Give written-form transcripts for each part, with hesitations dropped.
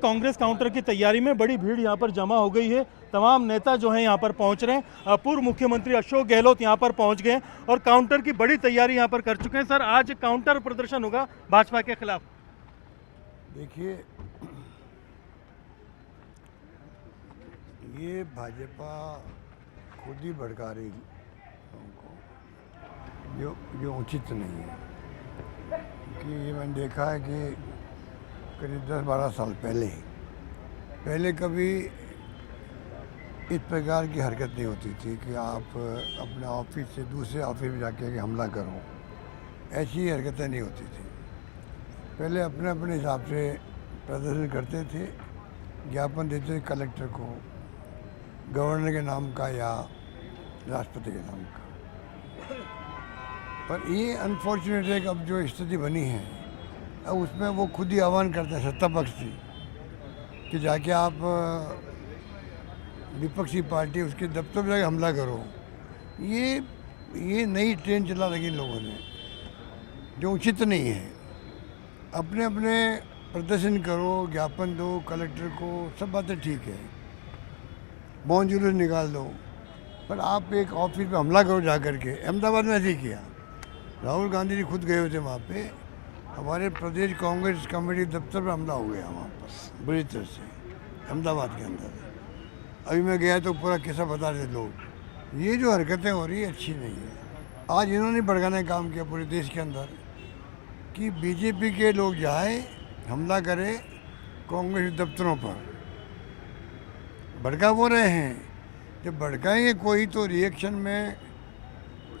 Congress counter की तैयारी में बड़ी भीड़ यहाँ पर जमा हो गई है। तमाम नेता जो हैं यहाँ पर पहुँच रहे हैं। पूर्व मुख्यमंत्री अशोक गहलोत यहाँ पर पहुँच गए और काउंटर की बड़ी तैयारी यहाँ पर कर चुके हैं। सर, आज काउंटर प्रदर्शन होगा भाजपा के खिलाफ। देखिए, ये भाजपा खुद ही भड़का रही हमको, जो उचित नहीं है। क्योंकि ये मैंने देखा है कि करीब 10-12 साल पहले कभी इस प्रकार की हरकत नहीं होती थी कि आप अपने ऑफिस से दूसरे ऑफिस में जाके हमला करो। ऐसी हरकतें नहीं होती थी। पहले अपने अपने हिसाब से प्रदर्शन करते थे, ज्ञापन देते थे कलेक्टर को, गवर्नर के नाम का या राष्ट्रपति के नाम का। पर ये अनफॉर्चुनेट है कि अब जो स्थिति बनी है, अब उसमें वो खुद ही आह्वान करते हैं सत्ता पक्ष से कि जाके आप विपक्षी पार्टी उसके दफ्तर में जाके हमला करो। ये नई ट्रेन चला रखी इन लोगों ने, जो उचित नहीं है। अपने अपने प्रदर्शन करो, ज्ञापन दो कलेक्टर को, सब बातें ठीक है, मौन जुलूस निकाल दो, पर आप एक ऑफिस पे हमला करो जा करके। अहमदाबाद में ऐसे ही किया। राहुल गांधी जी खुद गए हुए थे वहाँ पे। हमारे प्रदेश कांग्रेस कमेटी दफ्तर पर हमला हो गया वहाँ पर बुरी तरह से, अहमदाबाद के अंदर। अभी मैं गया तो पूरा किस्सा बता रहे लोग। ये जो हरकतें हो रही है अच्छी नहीं है। आज इन्होंने भड़काने का काम किया पूरे देश के अंदर कि बीजेपी के लोग जाए हमला करें कांग्रेस दफ्तरों पर। भड़का वो रहे हैं, जब भड़काएंगे कोई तो रिएक्शन में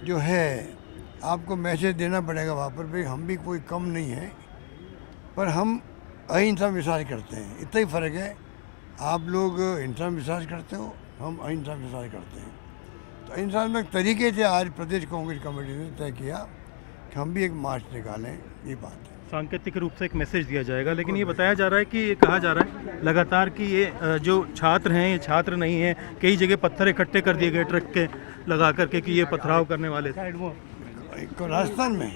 जो है आपको मैसेज देना पड़ेगा वहाँ पर भाई हम भी कोई कम नहीं है, पर हम अहिंसा विश्वास करते हैं। इतना ही फ़र्क है। आप लोग हिंसा विश्वास करते हो, हम अहिंसा विश्वास करते हैं। तो अहिंसा में तरीके से आज प्रदेश कांग्रेस कमेटी ने तय किया कि हम भी एक मार्च निकालें। ये बात है, सांकेतिक रूप से एक मैसेज दिया जाएगा, लेकिन ये बताया जा रहा है कि ये कहा जा रहा है लगातार कि ये जो छात्र हैं ये छात्र नहीं है। कई जगह पत्थर इकट्ठे कर दिए गए ट्रक के लगा करके कि ये पथराव करने वाले थे। राजस्थान में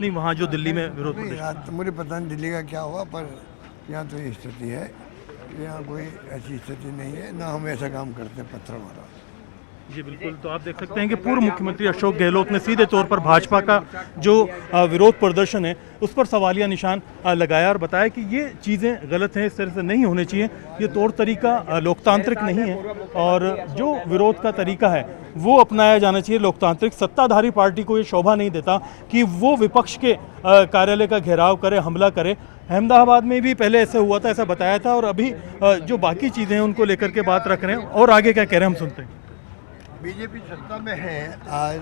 नहीं, वहाँ जो दिल्ली में विरोध प्रदर्शन। तो मुझे पता नहीं दिल्ली का क्या हुआ, पर यहाँ तो ये स्थिति है। यहाँ कोई ऐसी स्थिति नहीं है, ना हम ऐसा काम करते पत्थर मारा। जी बिल्कुल। तो आप देख सकते हैं कि पूर्व मुख्यमंत्री अशोक गहलोत ने सीधे तौर पर भाजपा का जो विरोध प्रदर्शन है उस पर सवालिया निशान लगाया और बताया कि ये चीज़ें गलत हैं, इस तरह से नहीं होनी चाहिए, ये तौर तरीका लोकतांत्रिक नहीं है और जो विरोध का तरीका है वो अपनाया जाना चाहिए लोकतांत्रिक। सत्ताधारी पार्टी को ये शोभा नहीं देता कि वो विपक्ष के कार्यालय का घेराव करे, हमला करे। अहमदाबाद में भी पहले ऐसे हुआ था, ऐसा बताया था, और अभी जो बाकी चीज़ें हैं उनको लेकर के बात रख रहे हैं। और आगे क्या कह रहे हैं हम सुनते हैं। बीजेपी सत्ता में है आज,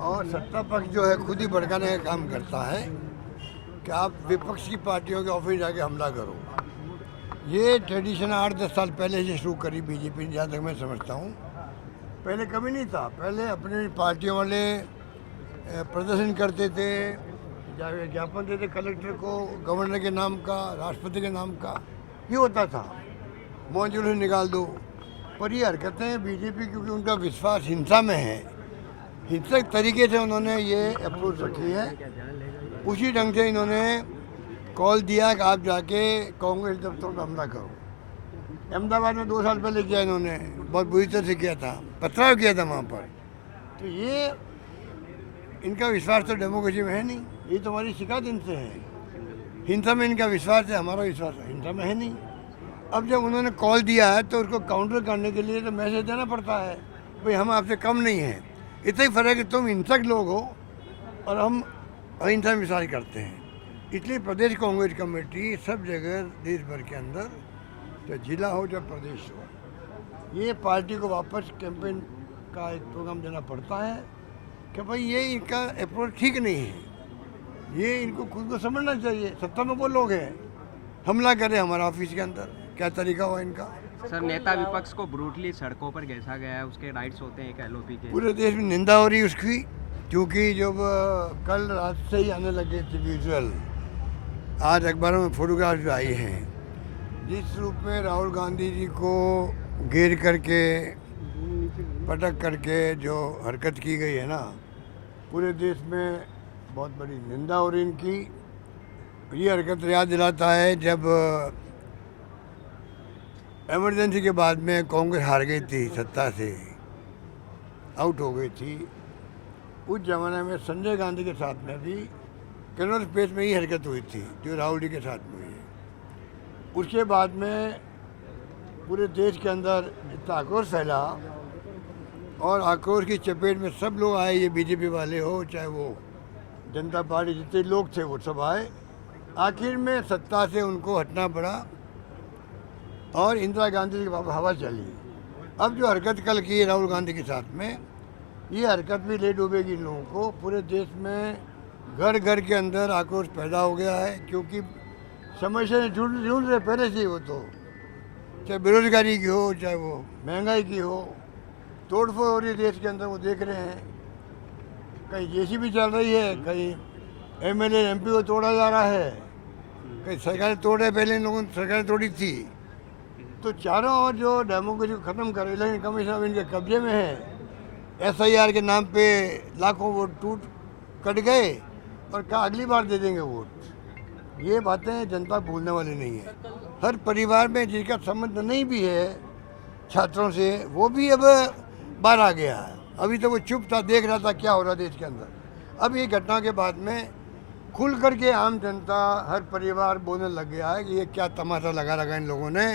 और सत्ता पक्ष जो है खुद ही भड़काने का काम करता है कि आप विपक्ष की पार्टियों के ऑफिस जाके हमला करो। ये ट्रेडिशन 8-10 साल पहले से शुरू करी बीजेपी, जहाँ तक मैं समझता हूँ। पहले कभी नहीं था। पहले अपने पार्टियों वाले प्रदर्शन करते थे, जाके ज्ञापन देते कलेक्टर को, गवर्नर के नाम का, राष्ट्रपति के नाम का, ये होता था। मौन जुलूस निकाल दो। पर ये हरकतें बीजेपी, क्योंकि उनका विश्वास हिंसा में है, हिंसक तरीके से उन्होंने ये अप्रोच रखी है। उसी ढंग से इन्होंने कॉल दिया कि आप जाके कांग्रेस दफ्तर पर हमला करो। अहमदाबाद में 2 साल पहले किया इन्होंने, बहुत बुरी तरह से किया था, पथराव किया था वहाँ पर। तो ये इनका विश्वास तो डेमोक्रेसी में है नहीं। ये तो हमारी शिकायत इनसे है। हिंसा में इनका विश्वास है, हमारा विश्वास हिंसा में है नहीं। अब जब उन्होंने कॉल दिया है तो उसको काउंटर करने के लिए तो मैसेज देना पड़ता है भाई हम आपसे कम नहीं हैं। इतना ही फर्क है कि तुम हिंसक लोग हो और हम अहिंसा विश्वास करते हैं। इसलिए प्रदेश कांग्रेस कमेटी सब जगह देश भर के अंदर, चाहे जिला हो चाहे प्रदेश हो, ये पार्टी को वापस कैंपेन का एक प्रोग्राम देना पड़ता है कि भाई ये इनका अप्रोच ठीक नहीं है। ये इनको खुद को समझना चाहिए। सत्ता में वो लोग हैं, हमला करें हमारा ऑफिस के अंदर, क्या तरीका हुआ इनका। सर, नेता विपक्ष को ब्रूटली सड़कों पर घिसा गया है, उसके राइट्स होते हैं एलओपी के। पूरे देश में निंदा हो रही है उसकी, क्योंकि जब कल रात से ही आने लगे थे विजुअल, आज अखबारों में फोटोग्राफ भी आई हैं, जिस रूप में राहुल गांधी जी को घेर करके पटक करके जो हरकत की गई है ना, पूरे देश में बहुत बड़ी निंदा हो रही इनकी। ये हरकत याद दिलाता है जब इमरजेंसी के बाद में कांग्रेस हार गई थी, सत्ता से आउट हो गई थी। उस जमाने में संजय गांधी के साथ में भी कन्नौज स्पेस में ही हरकत हुई थी जो राहुल जी के साथ में हुई है। उसके बाद में पूरे देश के अंदर इतना आक्रोश फैला और आक्रोश की चपेट में सब लोग आए, ये बीजेपी वाले हो चाहे वो जनता पार्टी, जितने लोग थे वो सब आए। आखिर में सत्ता से उनको हटना पड़ा और इंदिरा गांधी की हवा चली। अब जो हरकत कल की है राहुल गांधी के साथ में, ये हरकत भी ले डूबेगी इन लोगों को। पूरे देश में घर घर के अंदर आक्रोश पैदा हो गया है, क्योंकि समस्या ढूंढ रहे पहले से ही। वो तो चाहे बेरोजगारी की हो, चाहे वो महंगाई की हो, तोड़फोड़ हो रही है देश के अंदर, वो देख रहे हैं। कहीं जेसीबी चल रही है, कहीं एमएलए एमपी को तोड़ा जा रहा है, कहीं सरकारें तोड़ रहे, पहले इन लोगों ने सरकारें तोड़ी थी। तो चारों ओर जो डेमोक्रेसी को ख़त्म कर, इलेक्शन कमीशन अब इनके कब्जे में है। एसआईआर के नाम पे लाखों वोट कट गए और कहा अगली बार दे देंगे वोट। ये बातें जनता भूलने वाली नहीं है। हर परिवार में जिसका संबंध नहीं भी है छात्रों से, वो भी अब बाहर आ गया है। अभी तो वो चुप था, देख रहा था क्या हो रहा देश के अंदर। अब ये घटना के बाद में खुल करके आम जनता, हर परिवार बोलने लग गया है कि ये क्या तमाशा लगा रखा इन लोगों ने।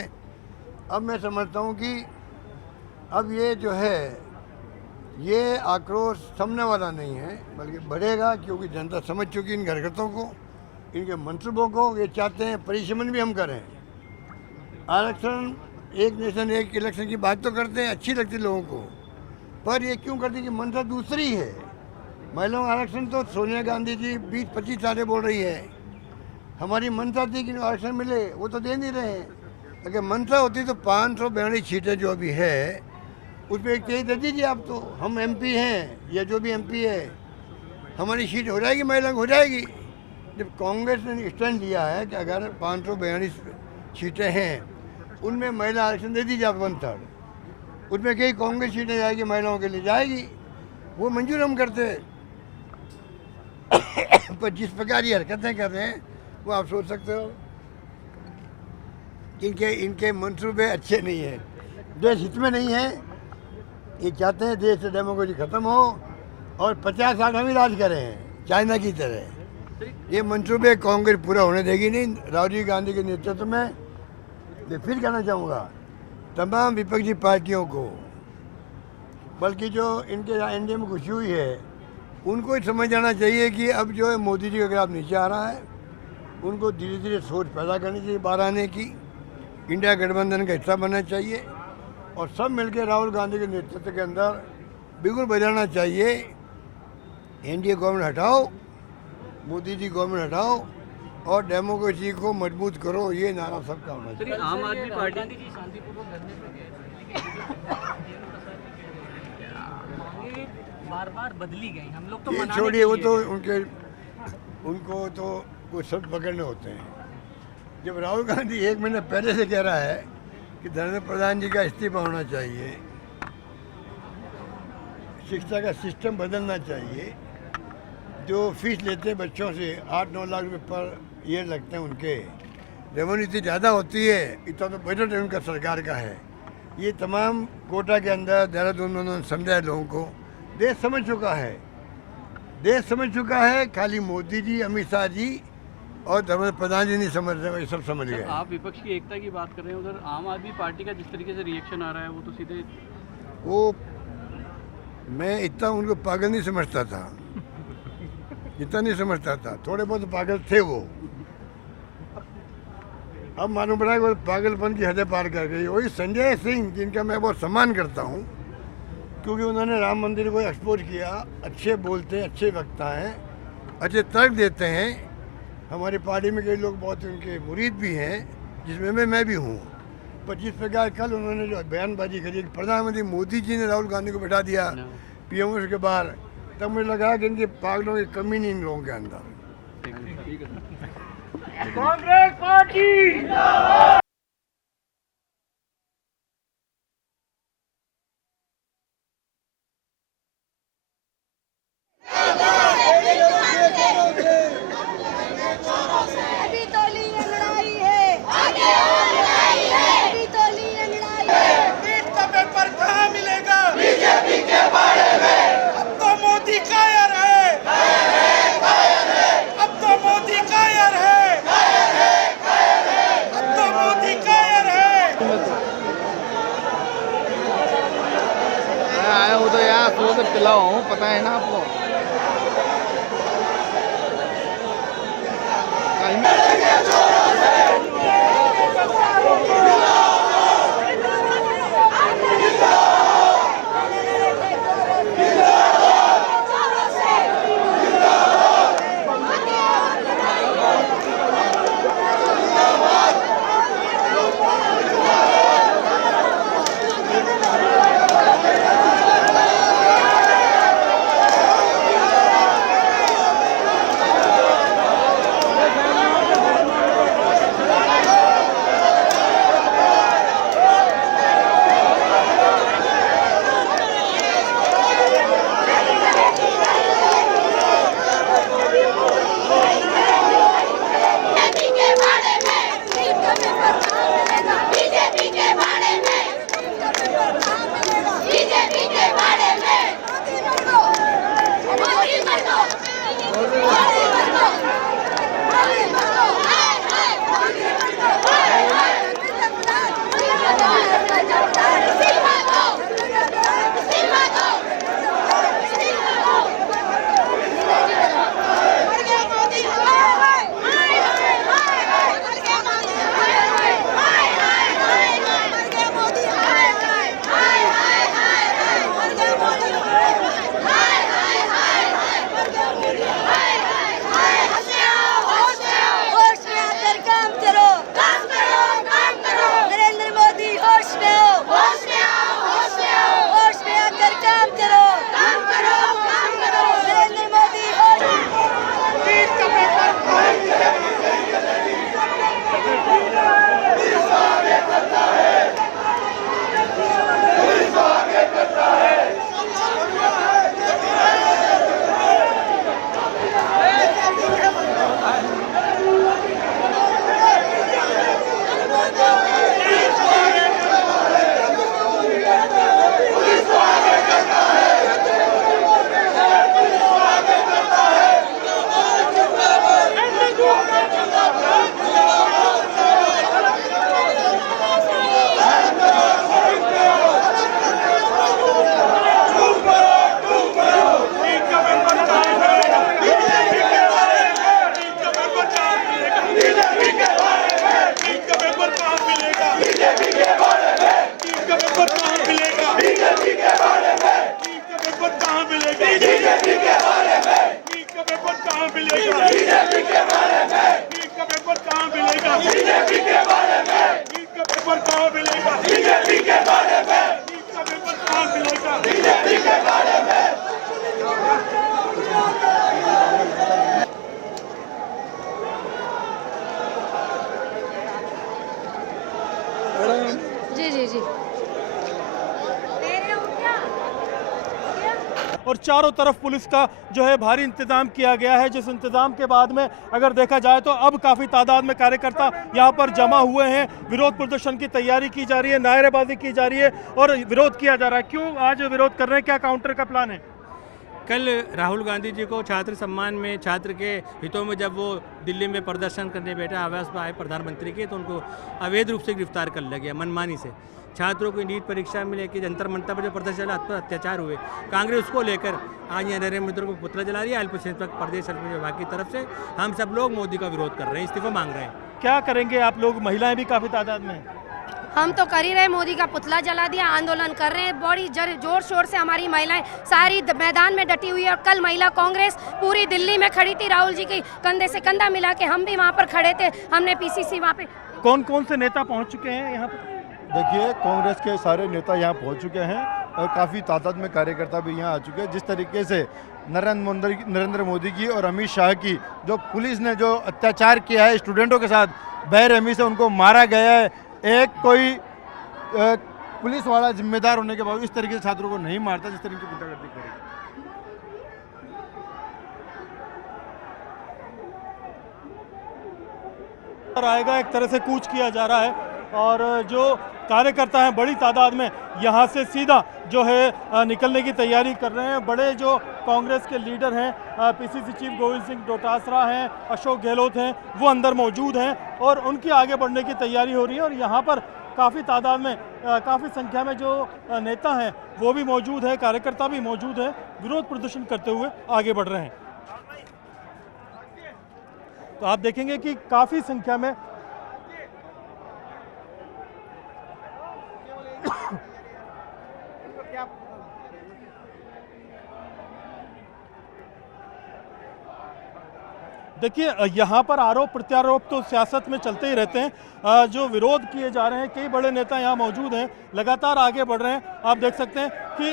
अब मैं समझता हूँ कि अब ये जो है, ये आक्रोश थमने वाला नहीं है, बल्कि बढ़ेगा, क्योंकि जनता समझ चुकी इन हरकतों को, इनके मंसूबों को। ये चाहते हैं परिश्रम भी हम करें। आरक्षण, एक नेशन एक इलेक्शन की बात तो करते हैं, अच्छी लगती लोगों को, पर ये क्यों करते हैं कि मंशा दूसरी है। महिलाओं का आरक्षण तो सोनिया गांधी जी 20-25 साल बोल रही है। हमारी मंशा थी कि आरक्षण मिले, वो तो दे नहीं रहे हैं। अगर मंशा होती तो 542 सीटें जो अभी है उसमें एक तेज दे दीजिए आप। तो हम एमपी हैं या जो भी एमपी है, हमारी सीट हो जाएगी, महिला हो जाएगी। जब कांग्रेस ने स्टैंड लिया है कि अगर 542 सीटें हैं उनमें महिला आरक्षण दे दीजिए आप 1/3, उसमें कई कांग्रेस सीटें जाएगी महिलाओं के लिए जाएगी, वो मंजूर हम करते। पर जिस प्रकार ये हरकतें कर रहे हैं वो आप सोच सकते हो। इनके मंसूबे अच्छे नहीं हैं, देश हित में नहीं है। ये चाहते हैं देश से डेमोक्रेसी खत्म हो और 50 साल हम ही राज करें चाइना की तरह। ये मंसूबे कांग्रेस पूरा होने देगी नहीं। राहुल गांधी के नेतृत्व में मैं फिर कहना चाहूँगा तमाम विपक्षी पार्टियों को, बल्कि जो इनके एनडीए में घुसी हुई है, उनको ही समझ जाना चाहिए कि अब जो है मोदी जी का ग्राफ नीचे आ रहा है। उनको धीरे धीरे सोच पैदा करनी चाहिए बाहर आने की, इंडिया गठबंधन का हिस्सा बनना चाहिए और सब मिलकर राहुल गांधी के नेतृत्व के अंदर बिल्कुल बजाना चाहिए। एनडीए गवर्नमेंट हटाओ, मोदी जी गवर्नमेंट हटाओ और डेमोक्रेसी को मजबूत करो, ये नारा सबका होना चाहिए। आम आदमी पार्टी बार बार बदली गई, हम लोग तो ये छोड़िए, वो तो उनको तो कुछ शब्द पकड़ने होते हैं। जब राहुल गांधी 1 महीने पहले से कह रहा है कि धर्मेंद्र प्रधान जी का इस्तीफा होना चाहिए, शिक्षा का सिस्टम बदलना चाहिए, जो फीस लेते हैं बच्चों से 8-9 लाख रुपए पर ईयर लगते हैं, उनके रेवेन्यू इतनी ज़्यादा होती है, इतना तो बजट है उनका सरकार का है। ये तमाम कोटा के अंदर देहरादून में उन्होंने समझाया लोगों को। देश समझ चुका है, देश समझ चुका है। खाली मोदी जी, अमित शाह जी और धर्मेंद्र प्रधान जी नहीं समझ रहे, ये सब समझ गए। आप विपक्ष की एकता की बात कर रहे हैं, उधर आम आदमी पार्टी का जिस तरीके से रिएक्शन आ रहा है वो तो सीधे वो, मैं इतना उनको पागल नहीं समझता था, इतना नहीं समझता था, थोड़े बहुत पागल थे वो। अब मालूम पड़ा कि वो पागलपन की हदें पार कर गई। वही संजय सिंह, जिनका मैं बहुत सम्मान करता हूँ, क्योंकि उन्होंने राम मंदिर को एक्सपोज किया। अच्छे बोलते हैं, अच्छे वक्ता हैं, अच्छे तर्क देते हैं। हमारी पार्टी में कई लोग बहुत उनके मुरीद भी हैं, जिसमें मैं भी हूँ। पर जिस प्रकार कल उन्होंने जो बयानबाजी करी, प्रधानमंत्री मोदी जी ने राहुल गांधी को बैठा दिया पीएम के बाहर, तब मुझे लगा कि इनके पागलों की कमी नहीं इन लोगों के अंदर। कांग्रेस पार्टी अभी तो ली लड़ाई है, अभी तो ली इतला हूँ, पता है ना आपको। जी जी जी। और चारों तरफ पुलिस का जो है भारी इंतजाम किया गया है, जिस इंतजाम के बाद में अगर देखा जाए तो अब काफ़ी तादाद में कार्यकर्ता यहाँ पर जमा हुए हैं। विरोध प्रदर्शन की तैयारी की जा रही है, नारेबाजी की जा रही है और विरोध किया जा रहा है। क्यों आज विरोध कर रहे हैं, क्या काउंटर का प्लान है? कल राहुल गांधी जी को छात्र सम्मान में छात्र के हितों में जब वो दिल्ली में प्रदर्शन करने बैठा आवास पर आए प्रधानमंत्री के, तो उनको अवैध रूप से गिरफ्तार कर लिया गया मनमानी से। छात्रों को नीट परीक्षा में लेकर जंतर मंतर पर जो प्रदर्शन चला, पर अत्याचार हुए, कांग्रेस उसको लेकर आज यहाँ नरेंद्र मोदी को पुतला जला रही है। अल्पसंख्यक प्रदेश विभाग की तरफ से हम सब लोग मोदी का विरोध कर रहे हैं, इस्तीफा मांग रहे हैं। क्या करेंगे आप लोग? महिलाएं भी काफ़ी तादाद में हैं। हम तो कर ही रहे, मोदी का पुतला जला दिया, आंदोलन कर रहे हैं, बड़ी जोर शोर से हमारी महिलाएं सारी मैदान में डटी हुई है। और कल महिला कांग्रेस पूरी दिल्ली में खड़ी थी, राहुल जी की कंधे से कंधा मिला के हम भी वहाँ पर खड़े थे। हमने पीसीसी वहाँ पे। कौन कौन से नेता पहुँच चुके हैं यहाँ पर? देखिए, कांग्रेस के सारे नेता यहाँ पहुँच चुके हैं और काफ़ी तादाद में कार्यकर्ता भी यहाँ आ चुके हैं। जिस तरीके से नरेंद्र मोदी की और अमित शाह की जो पुलिस ने जो अत्याचार किया है स्टूडेंटों के साथ, बेरहमी से उनको मारा गया है, एक कोई पुलिस वाला जिम्मेदार होने के बावजूद इस तरीके से छात्रों को नहीं मारता जिस तरीके की गुंडागर्दी करेगी। आएगा, एक तरह से कूच किया जा रहा है और जो कार्यकर्ता हैं बड़ी तादाद में यहाँ से सीधा जो है निकलने की तैयारी कर रहे हैं। बड़े जो कांग्रेस के लीडर हैं, पीसीसी चीफ गोविंद सिंह डोटासरा हैं, अशोक गहलोत हैं, वो अंदर मौजूद हैं और उनकी आगे बढ़ने की तैयारी हो रही है। और यहाँ पर काफ़ी तादाद में काफ़ी संख्या में जो नेता हैं वो भी मौजूद है, कार्यकर्ता भी मौजूद है, विरोध प्रदर्शन करते हुए आगे बढ़ रहे हैं। तो आप देखेंगे कि काफ़ी संख्या में देखिए यहाँ पर आरोप प्रत्यारोप तो सियासत में चलते ही रहते हैं। जो विरोध किए जा रहे हैं, कई बड़े नेता यहाँ मौजूद हैं, लगातार आगे बढ़ रहे हैं। आप देख सकते हैं कि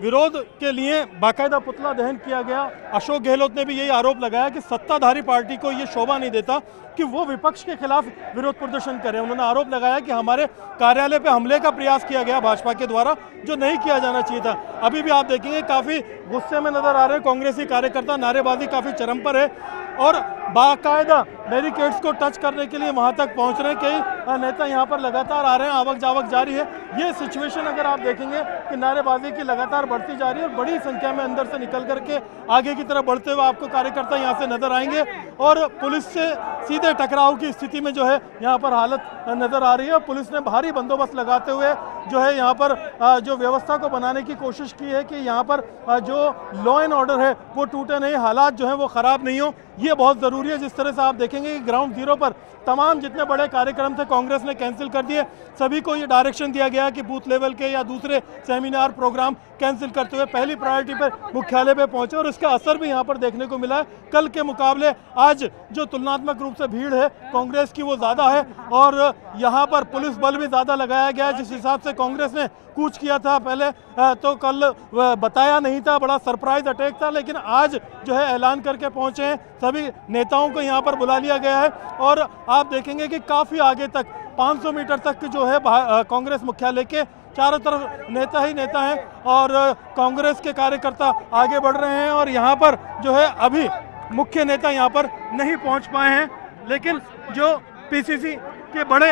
विरोध के लिए बाकायदा पुतला दहन किया गया। अशोक गहलोत ने भी यही आरोप लगाया कि सत्ताधारी पार्टी को ये शोभा नहीं देता कि वो विपक्ष के खिलाफ विरोध प्रदर्शन करें। उन्होंने आरोप लगाया कि हमारे कार्यालय पे हमले का प्रयास किया गया भाजपा के द्वारा, जो नहीं किया जाना चाहिए था। अभी भी आप देखेंगे काफ़ी गुस्से में नजर आ रहे हैं कांग्रेसी कार्यकर्ता, नारेबाजी काफ़ी चरम पर है और बाकायदा बैरिकेड्स को टच करने के लिए वहां तक पहुंच रहे हैं। कई नेता यहां पर लगातार आ रहे हैं, आवक जावक जारी है। ये सिचुएशन अगर आप देखेंगे कि नारेबाजी की लगातार बढ़ती जा रही है और बड़ी संख्या में अंदर से निकल करके आगे की तरफ बढ़ते हुए आपको कार्यकर्ता यहां से नजर आएंगे और पुलिस से सीधे टकराव की स्थिति में जो है यहाँ पर हालत नजर आ रही है। पुलिस ने भारी बंदोबस्त लगाते हुए जो है यहाँ पर जो व्यवस्था को बनाने की कोशिश की है कि यहाँ पर जो लॉ एंड ऑर्डर है वो टूटे नहीं, हालात जो है वो खराब नहीं हो, ये बहुत ज़रूरी है। जिस तरह से आप देखेंगे कि ग्राउंड जीरो पर तमाम जितने बड़े कार्यक्रम थे कांग्रेस ने कैंसिल कर दिए। सभी को ये डायरेक्शन दिया गया कि बूथ लेवल के या दूसरे सेमिनार प्रोग्राम कैंसिल करते हुए पहली प्रायोरिटी पर मुख्यालय पे पहुंचे और इसका असर भी यहाँ पर देखने को मिला है। कल के मुकाबले आज जो तुलनात्मक रूप से भीड़ है कांग्रेस की वो ज़्यादा है और यहाँ पर पुलिस बल भी ज़्यादा लगाया गया है। जिस हिसाब से कांग्रेस ने कूच किया था पहले तो कल बताया नहीं था, बड़ा सरप्राइज अटैक था, लेकिन आज जो है ऐलान करके पहुंचे हैं। सभी नेताओं को यहाँ पर बुला लिया गया है और आप देखेंगे कि काफ़ी आगे तक 500 मीटर तक जो है कांग्रेस मुख्यालय के चारों तरफ नेता ही नेता हैं और कांग्रेस के कार्यकर्ता आगे बढ़ रहे हैं और यहाँ पर जो है अभी मुख्य नेता यहाँ पर नहीं पहुँच पाए हैं, लेकिन जो पीसीसी के बड़े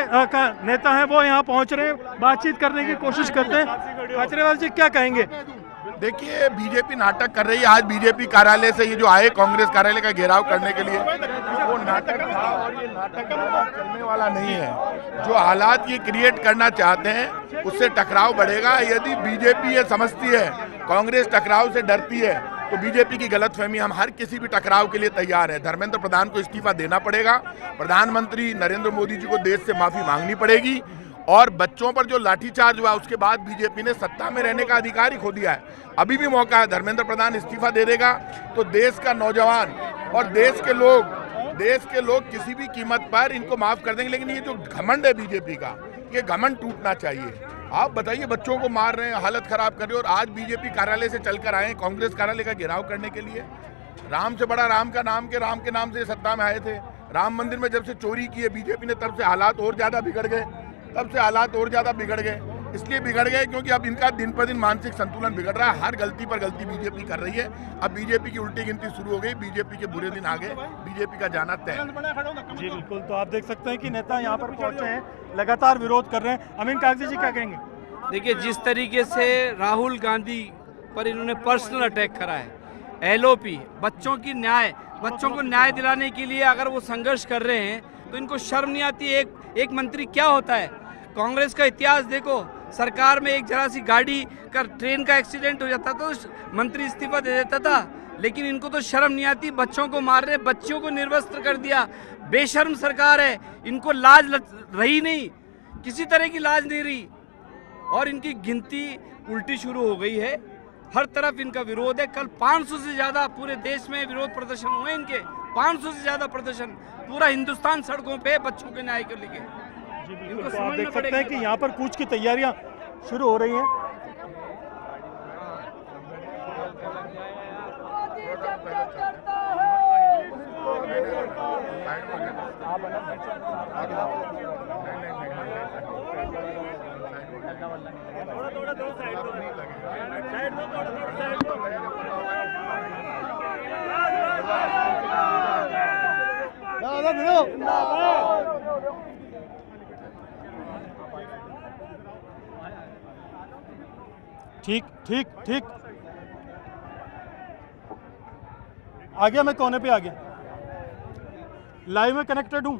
नेता हैं वो यहाँ पहुँच रहे हैं, बातचीत करने की कोशिश करते हैं। खाचरेवाल जी क्या कहेंगे? देखिए, बीजेपी नाटक कर रही है। आज बीजेपी कार्यालय से ये जो आए कांग्रेस कार्यालय का घेराव करने के लिए, वो नाटक था और ये नाटक चलने वाला नहीं है। जो हालात ये क्रिएट करना चाहते हैं उससे टकराव बढ़ेगा। यदि बीजेपी ये समझती है कांग्रेस टकराव से डरती है तो बीजेपी की गलतफहमी, हम हर किसी भी टकराव के लिए तैयार है। धर्मेंद्र प्रधान को इस्तीफा देना पड़ेगा, प्रधानमंत्री नरेंद्र मोदी जी को देश से माफी मांगनी पड़ेगी और बच्चों पर जो लाठीचार्ज हुआ उसके बाद बीजेपी ने सत्ता में रहने का अधिकार ही खो दिया है। अभी भी मौका है, धर्मेंद्र प्रधान इस्तीफा दे देगा तो देश का नौजवान और देश के लोग किसी भी कीमत पर इनको माफ कर देंगे। लेकिन ये जो घमंड है बीजेपी का, ये घमंड टूटना चाहिए। आप बताइए, बच्चों को मार रहे हैं, हालत खराब कर रहे हो और आज बीजेपी कार्यालय से चलकर आए कांग्रेस कार्यालय का घेराव करने के लिए। राम से बड़ा राम का नाम के नाम से सत्ता में आए थे। राम मंदिर में जब से चोरी की है बीजेपी ने, तब से हालात और ज्यादा बिगड़ गए। इसलिए बिगड़ गए क्योंकि अब इनका दिन पर दिन मानसिक संतुलन बिगड़ रहा है। हर गलती पर गलती बीजेपी कर रही है। अब बीजेपी की उल्टी गिनती शुरू हो गई, बीजेपी के बुरे दिन आ गए, बीजेपी का जाना तय। जी बिल्कुल, तो आप देख सकते हैं कि नेता यहाँ पर पहुंचे हैं, लगातार विरोध कर रहे हैं। अमीन कागजी जी क्या कहेंगे? देखिए, जिस तरीके से राहुल गांधी पर इन्होंने पर्सनल अटैक करा है, एलओपी बच्चों को न्याय दिलाने के लिए अगर वो संघर्ष कर रहे हैं तो इनको शर्म नहीं आती। एक मंत्री क्या होता है? कांग्रेस का इतिहास देखो, सरकार में एक जरा सी गाड़ी का ट्रेन का एक्सीडेंट हो जाता तो मंत्री इस्तीफा दे देता था, लेकिन इनको तो शर्म नहीं आती। बच्चों को मार रहे, बच्चियों को निर्वस्त्र कर दिया। बेशर्म सरकार है, इनको लाज रही नहीं, किसी तरह की लाज नहीं रही और इनकी गिनती उल्टी शुरू हो गई है। हर तरफ इनका विरोध है। कल 500 से ज़्यादा पूरे देश में विरोध प्रदर्शन हुए इनके, 500 से ज़्यादा प्रदर्शन, पूरा हिंदुस्तान सड़कों पे बच्चों के न्याय को लेके। तो आप देख सकते हैं कि यहाँ पर कूच की तैयारियां शुरू हो रही हैं। ठीक आ गया, मैं कोने पे आ गया, लाइव में कनेक्टेड हूं।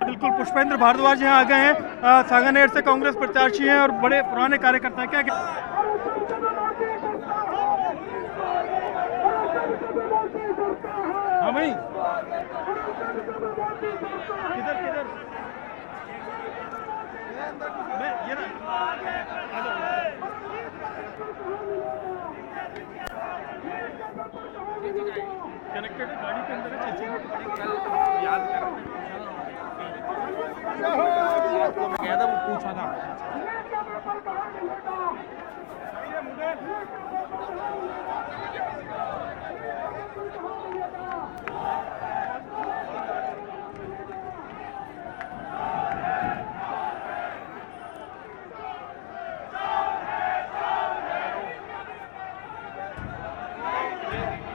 बिल्कुल पुष्पेंद्र भारद्वाज यहाँ आ गए हैं, सांगानेर से कांग्रेस प्रत्याशी हैं और बड़े पुराने कार्यकर्ता हैं। क्या हाँ भाई, किधर किधर मैं ये ना कनेक्टेड है, गाड़ी के अंदर है, चेचिंग याद कर मैं गया था, वो पूछा था।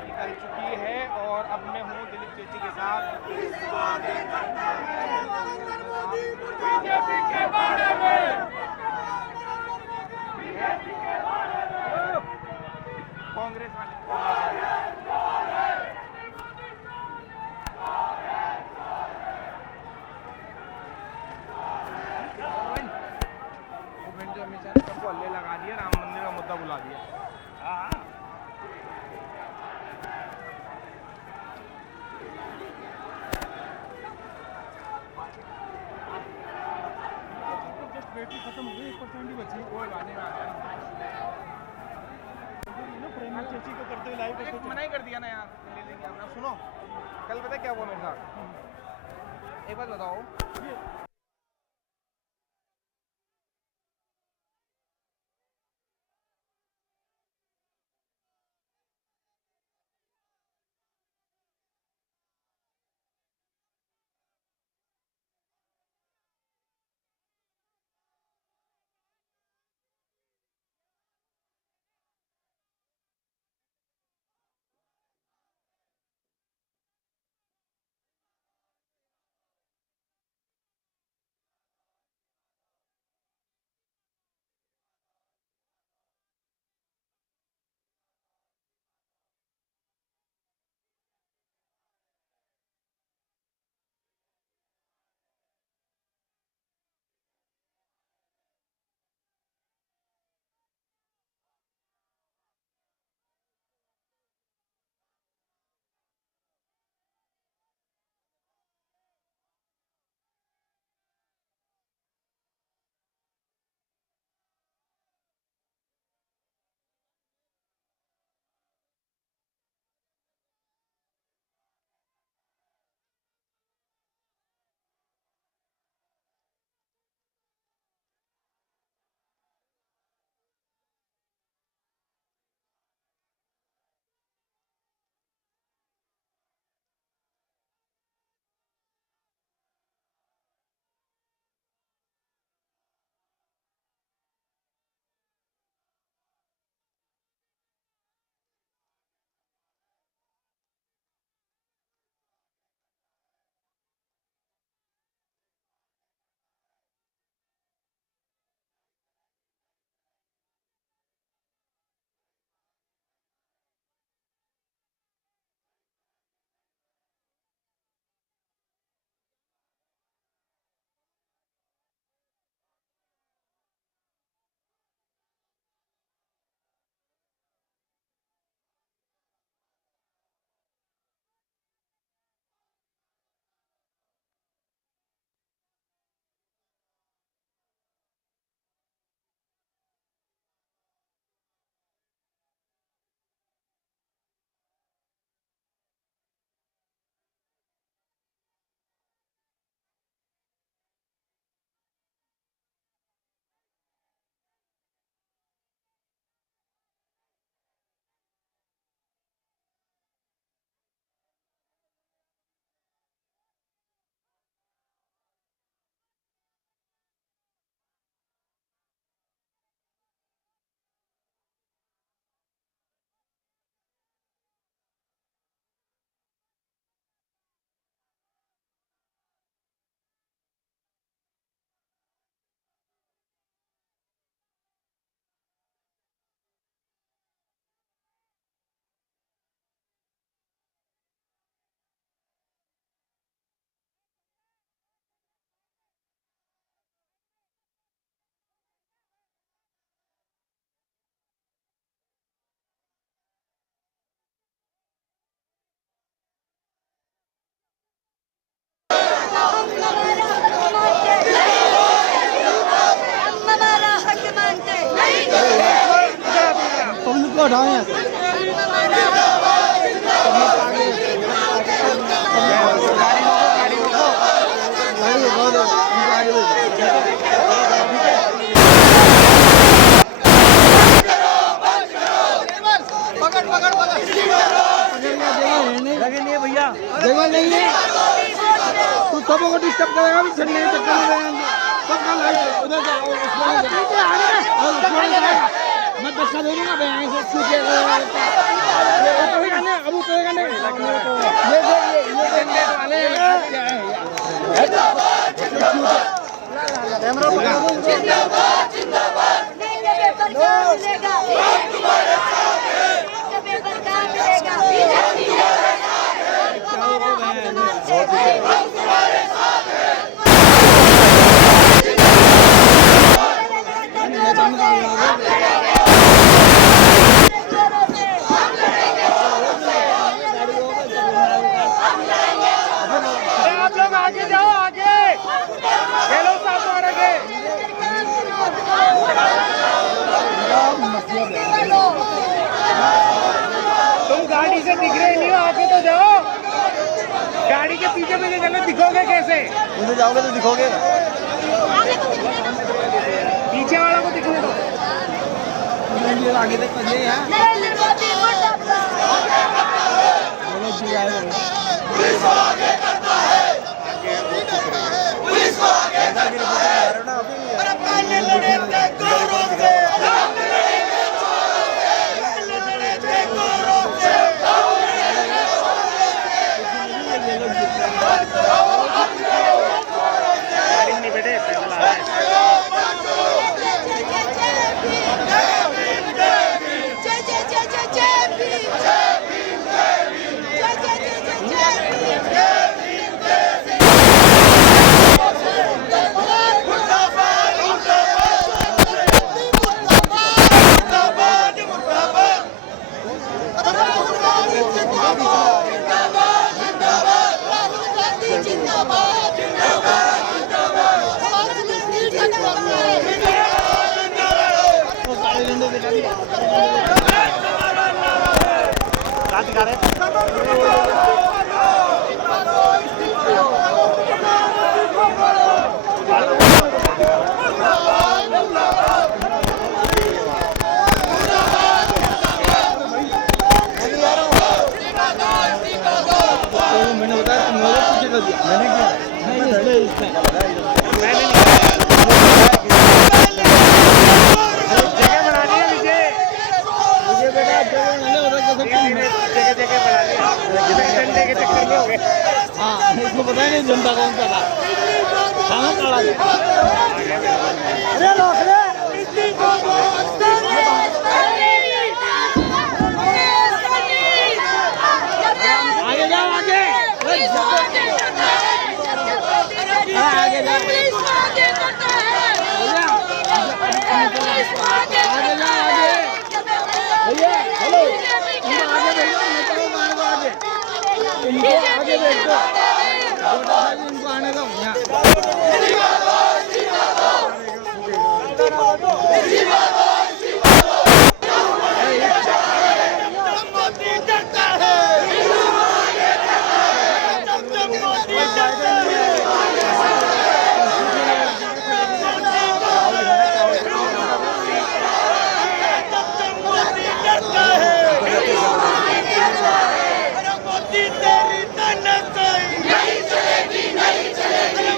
निकल चुकी है और अब मैं हूँ दिलीप चेची के साथ। कांग्रेस वाले जो अमित शाह ने सबको हल्ले लगा दिया, राम मंदिर का मुद्दा बुला दिया। बैटरी खत्म हो गई, 1% ही बची। कोई बात नहीं, प्रेमी चेची को करते हुए लाइव मना ही कर दिया ना यार, ले लेंगे अपना। सुनो, कल पता है क्या हुआ मेरे साथ, एक बात बताओ। इनको हटाओ यहाँ से। जगह नहीं है तू सबों को डिस्टर्ब करेगा भी चलने के चक्कर में रहेंगे सबका लाइट उधर जा मैं धक्का दे दूंगा मैं यहीं से छूट अब उतरेगा नहीं ये वाले क्या आप लोग आगे जाओ आगे खेलो साथ और आगे तुम गाड़ी से दिख रहे नहीं हो आगे तो जाओ गाड़ी के पीछे पीछे चलो दिखोगे कैसे उधर जाओगे तो दिखोगे पीछे वाला को दिखने दो आगे तक पहुंचे मैंने बताया तुम लोग पीछे कर दिया मैंने क्या हाँ इसको पता नहीं जनता कौन सा था खाना काला आगे जाओ आगे आगे देखो इनको आने दो नहीं चलेगी नहीं चलेगी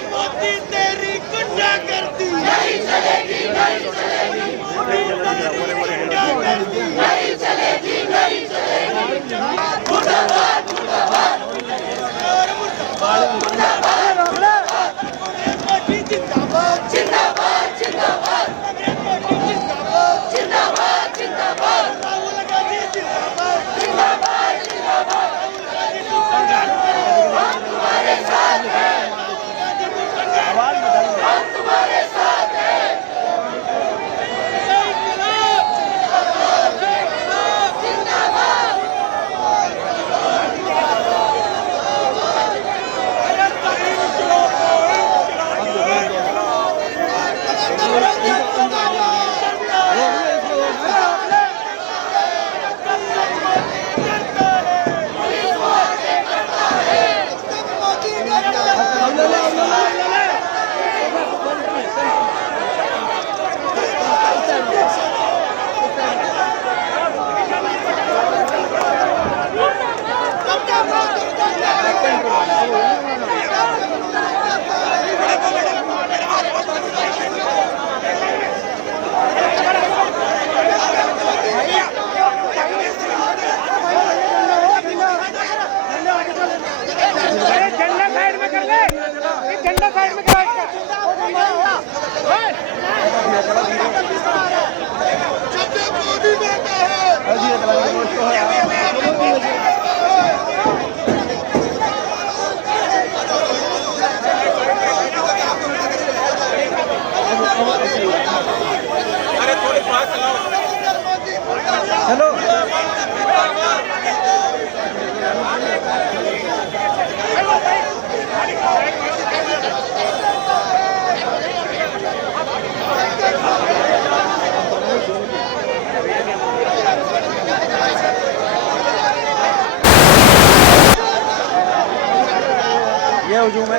हजूम है।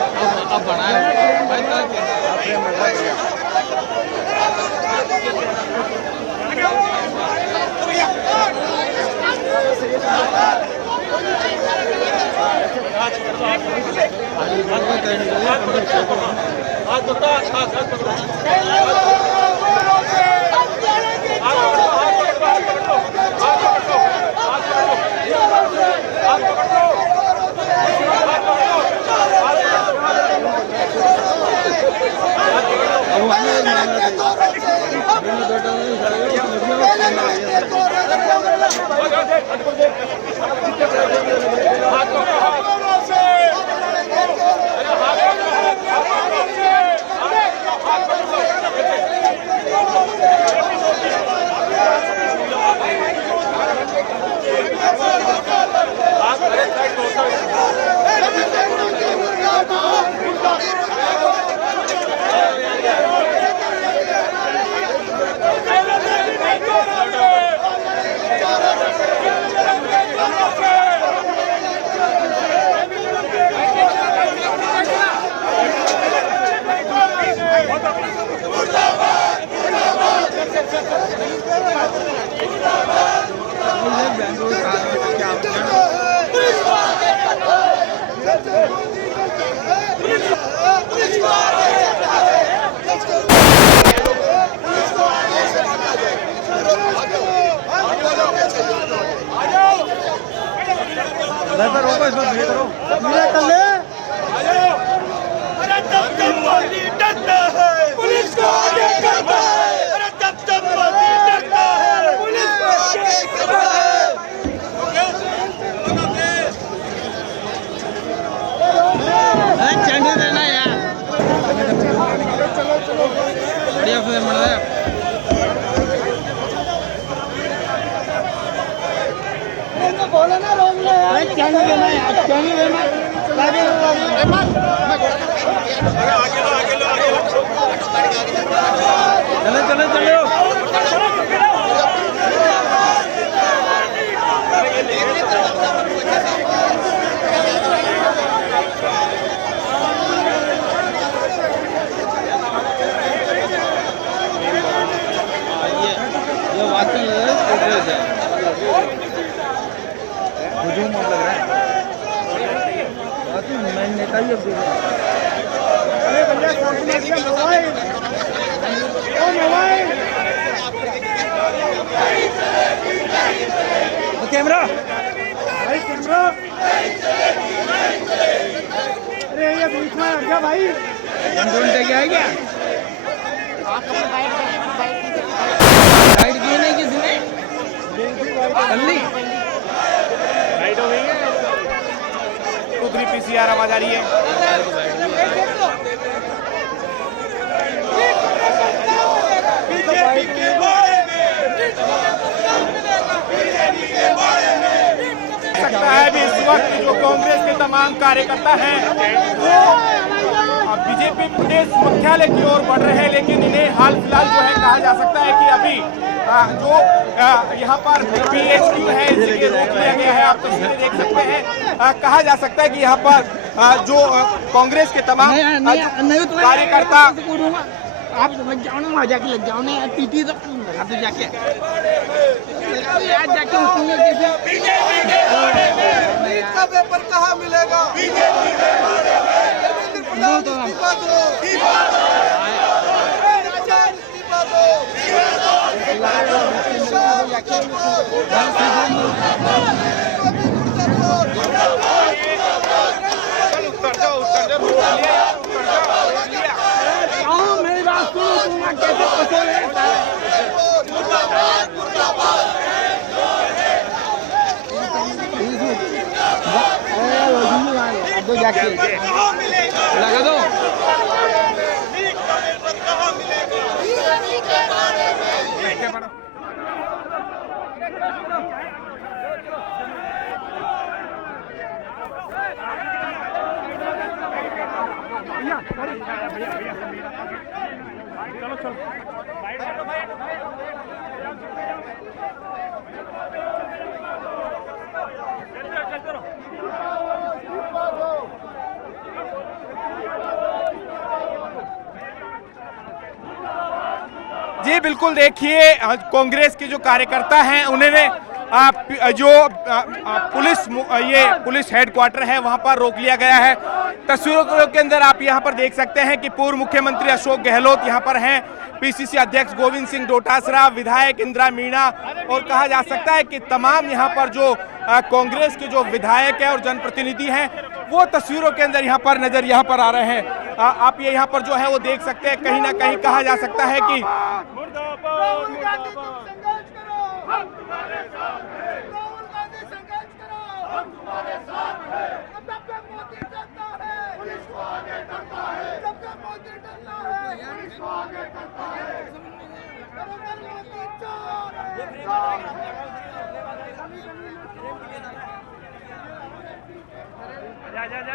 अब बना कैमरा भाई, कैमरा अरे ये बीच में हट गया भाई। क्या है क्या राइड की नहीं किसी ने राइड हो गई है। उधरी पीसीआर आवाज आ रही है। सकता है भी इस वक्त जो कांग्रेस के तमाम कार्यकर्ता हैं वो बीजेपी प्रदेश मुख्यालय की ओर बढ़ रहे हैं, लेकिन इन्हें हाल फिलहाल जो है कहा जा सकता है कि अभी जो यहाँ पर PHQ है इसलिए रोक लिया गया है। आप तस्वीरें देख सकते हैं। कहा जा सकता है कि यहाँ पर जो कांग्रेस के तमाम कार्यकर्ता आप लग जाओ ना, वहाँ जाके लग जाओ ना। पीटी तो जाके आज जाके का पेपर कहाँ मिलेगा? मेरी बात सुनो, कैसे जाके लगा दो। चलो चलो चलते रहो। जी बिल्कुल, देखिए कांग्रेस के जो कार्यकर्ता हैं उन्होंने पुलिस हेडक्वार्टर है वहां पर रोक लिया गया है। तस्वीरों के अंदर आप यहां पर देख सकते हैं कि पूर्व मुख्यमंत्री अशोक गहलोत यहां पर हैं, पीसीसी अध्यक्ष गोविंद सिंह डोटासरा, विधायक इंदिरा मीणा और कहा जा सकता है कि तमाम यहां पर जो कांग्रेस के जो विधायक है और जनप्रतिनिधि हैं वो तस्वीरों के अंदर यहां पर नजर यहां पर आ रहे हैं। आप ये यहां पर जो है वो देख सकते हैं, कहीं ना कहीं कहा जा सकता है कि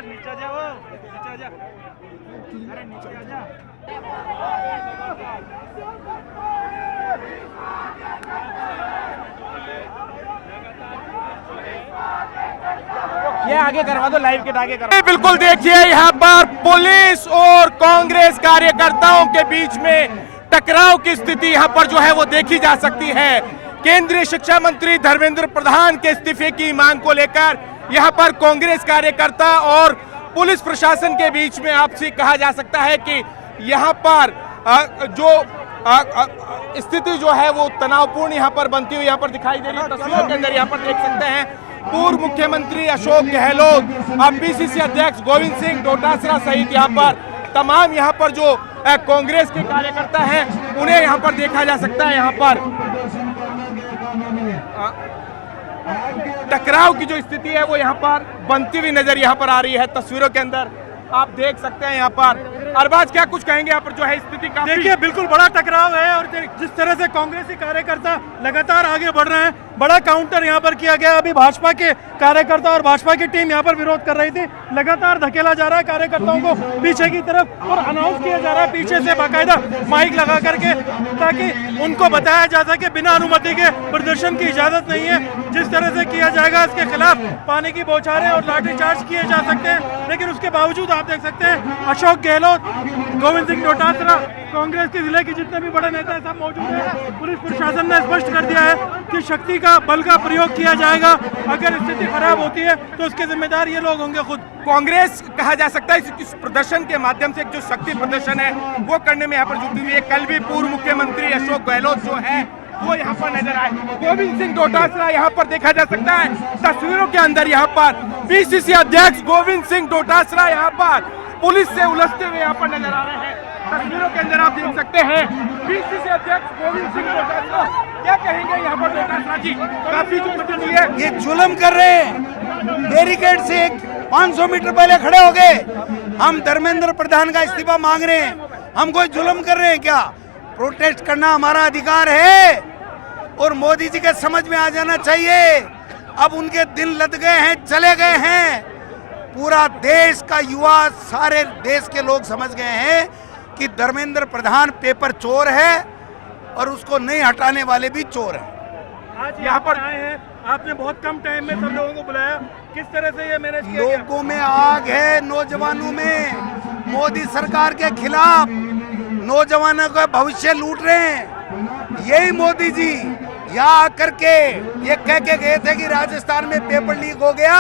नीचे जाओ, नीचे जा, अरे नीचे जा। ये आगे करवा दो, लाइव के आगे करवा। बिल्कुल, देखिए यहाँ पर पुलिस और कांग्रेस कार्यकर्ताओं के बीच में टकराव की स्थिति यहाँ पर जो है वो देखी जा सकती है। केंद्रीय शिक्षा मंत्री धर्मेंद्र प्रधान के इस्तीफे की मांग को लेकर यहाँ पर कांग्रेस कार्यकर्ता और पुलिस प्रशासन के बीच में आपसी कहा जा सकता है कि यहाँ पर जो स्थिति जो है वो तनावपूर्ण यहाँ पर बनती हुई यहाँ पर दिखाई दे रही है। तस्वीरों के अंदर यहाँ पर देख सकते हैं पूर्व मुख्यमंत्री अशोक गहलोत, पीसीसी अध्यक्ष गोविंद सिंह डोटासरा सहित यहाँ पर तमाम यहाँ पर जो कांग्रेस के कार्यकर्ता हैं उन्हें यहाँ पर देखा जा सकता है। यहाँ पर टकराव की जो स्थिति है वो यहाँ पर बनती हुई नजर यहाँ पर आ रही है। तस्वीरों के अंदर आप देख सकते हैं यहाँ पर। अरबाज, क्या कुछ कहेंगे यहाँ पर जो है स्थिति काफी? देखिए, बिल्कुल बड़ा टकराव है और जिस तरह से कांग्रेसी कार्यकर्ता लगातार आगे बढ़ रहे हैं, बड़ा काउंटर यहाँ पर किया गया। अभी भाजपा के कार्यकर्ता और भाजपा की टीम यहाँ पर विरोध कर रही थी, लगातार धकेला जा रहा है कार्यकर्ताओं को पीछे की तरफ और अनाउंस किया जा रहा है पीछे से बाकायदा माइक लगा करके, ताकि उनको बताया जा सके बिना अनुमति के प्रदर्शन की इजाजत नहीं है। जिस तरह से किया जाएगा इसके खिलाफ पानी की बौछारें और लाठीचार्ज किए जा सकते हैं। लेकिन उसके बावजूद आप देख सकते हैं अशोक गहलोत, गोविंद सिंह डोटासरा, कांग्रेस के जिले के जितने भी बड़े नेता सब मौजूद हैं। पुलिस प्रशासन ने स्पष्ट कर दिया है कि शक्ति का बल का प्रयोग किया जाएगा। अगर स्थिति खराब होती है तो उसके जिम्मेदार ये लोग होंगे खुद। कांग्रेस कहा जा सकता है इस प्रदर्शन के माध्यम से जो शक्ति प्रदर्शन है वो करने में यहाँ पर जुटी हुई है। कल भी पूर्व मुख्यमंत्री अशोक गहलोत जो है वो यहाँ पर नजर आए। गोविंद सिंह डोटासरा यहाँ पर देखा जा सकता है तस्वीरों के अंदर। यहाँ पर पीसीसी अध्यक्ष गोविंद सिंह डोटासरा यहाँ पर पुलिस से उलझते हुए यहाँ पर नजर आ रहे हैं। तस्वीरों के अंदर आप देख सकते हैं पीसीसी अध्यक्ष गोविंद सिंह डोटासरा। क्या कहेंगे यहाँ पर डोटासरा जी? काफी जो मदद हुई है, ये जुल्म कर रहे हैं। बैरिकेड से 500 मीटर पहले खड़े हो गए। हम धर्मेंद्र प्रधान का इस्तीफा मांग रहे हैं। हम कोई जुल्म कर रहे हैं क्या? प्रोटेस्ट करना हमारा अधिकार है और मोदी जी के समझ में आ जाना चाहिए। अब उनके दिन लद गए हैं, चले गए हैं। पूरा देश का युवा, सारे देश के लोग समझ गए हैं कि धर्मेंद्र प्रधान पेपर चोर है और उसको नहीं हटाने वाले भी चोर हैं। आज यहाँ पर आए हैं, आपने बहुत कम टाइम में सब लोगों को बुलाया, किस तरह से ये मैनेज किया गया? लोगों में आग है, नौजवानों में मोदी सरकार के खिलाफ नौजवानों का भविष्य लूट रहे हैं। यही मोदी जी यहाँ आकर के ये कह के गए थे कि राजस्थान में पेपर लीक हो गया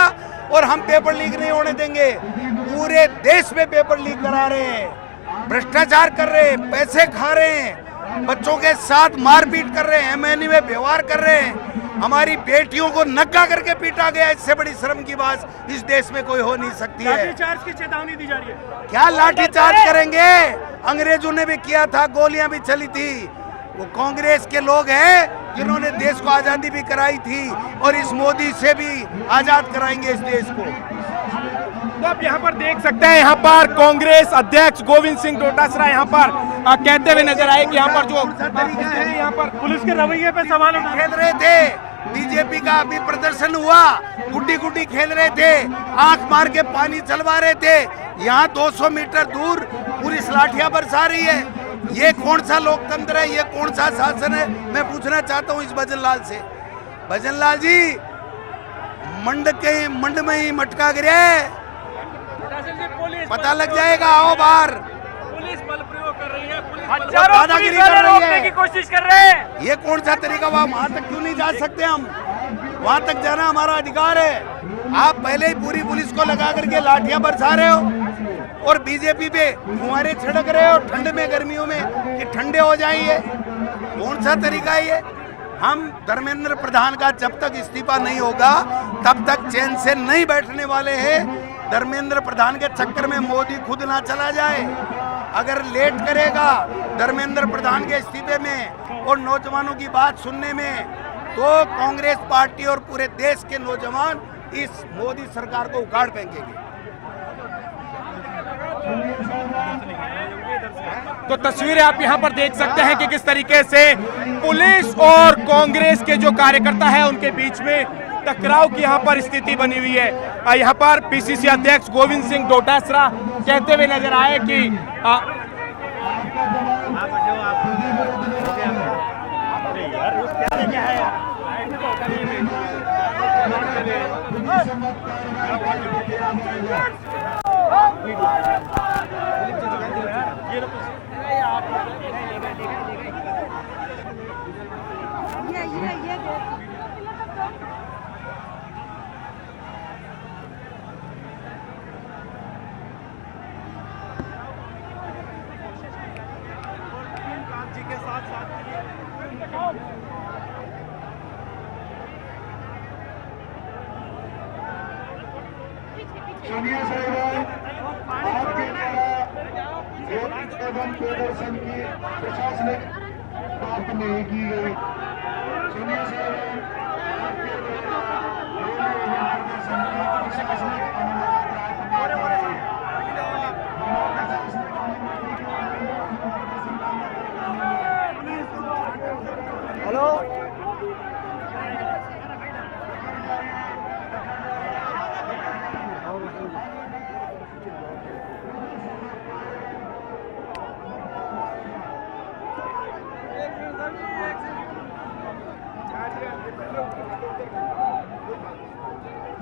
और हम पेपर लीक नहीं होने देंगे। पूरे देश में पेपर लीक करा रहे हैं, भ्रष्टाचार कर रहे हैं, पैसे खा रहे हैं, बच्चों के साथ मारपीट कर रहे हैं, एमएनयू में व्यवहार कर रहे हैं। हमारी बेटियों को नंगा करके पीटा गया। इससे बड़ी शर्म की बात इस देश में कोई हो नहीं सकती है। लाठीचार्ज की चेतावनी दी जा रही है। क्या लाठीचार्ज करेंगे? अंग्रेजों ने भी किया था, गोलियां भी चली थी। वो कांग्रेस के लोग हैं जिन्होंने देश को आजादी भी कराई थी और इस मोदी से भी आजाद कराएंगे इस देश को। तो आप यहाँ पर देख सकते हैं यहाँ पर कांग्रेस अध्यक्ष गोविंद सिंह डोटासरा यहाँ पर कहते हुए नजर आए कि यहाँ पर जो तरीका है, यहाँ पर पुलिस के रवैये पे सवाल खेल रहे थे। बीजेपी का अभी प्रदर्शन हुआ, गुड्डी गुड्डी खेल रहे थे, आंख मार के पानी चलवा रहे थे। यहाँ 200 मीटर दूर पुलिस लाठियां बरसा रही है। ये कौन सा लोकतंत्र है? ये कौन सा शासन है? मैं पूछना चाहता हूँ इस भजनलाल से। भजनलाल जी, मंड में ही मटका गिरे, पता लग जाएगा। आओ बाहर। पुलिस बल प्रयोग कर रही है। दादागिरी कर रही है, की कोशिश कर रहे हैं। ये कौन सा तरीका? वहां तक क्यों नहीं जा सकते हम? वहां तक जाना हमारा अधिकार है। आप पहले ही पूरी पुलिस को लगा करके लाठियां बरसा रहे हो और बीजेपी पे फुहारे छिड़क रहे हो ठंड में, गर्मियों में, कि ठंडे हो जाएंगे। कौन सा तरीका है ये? हम धर्मेंद्र प्रधान का जब तक इस्तीफा नहीं होगा तब तक चैन से नहीं बैठने वाले हैं। धर्मेंद्र प्रधान के चक्कर में मोदी खुद ना चला जाए। अगर लेट करेगा धर्मेंद्र प्रधान के इस्तीफे में और नौजवानों की बात सुनने में, तो कांग्रेस पार्टी और पूरे देश के नौजवान इस मोदी सरकार को उखाड़ फेंकेंगे। तो तस्वीरें आप यहां पर देख सकते हैं कि किस तरीके से पुलिस और कांग्रेस के जो कार्यकर्ता है उनके बीच में टकराव की यहां पर स्थिति बनी हुई है। यहां पर पीसीसी अध्यक्ष गोविंद सिंह डोटासरा कहते हुए नजर आए कि सोनिया साहिबा आपके द्वारा जो कदम प्रदर्शन की प्रशासनिक बात नहीं की गई। सोनिया साहिबा आपके द्वारा प्रदर्शन की प्रशासनिक अनुमति प्राप्त नहीं की गई। हेलो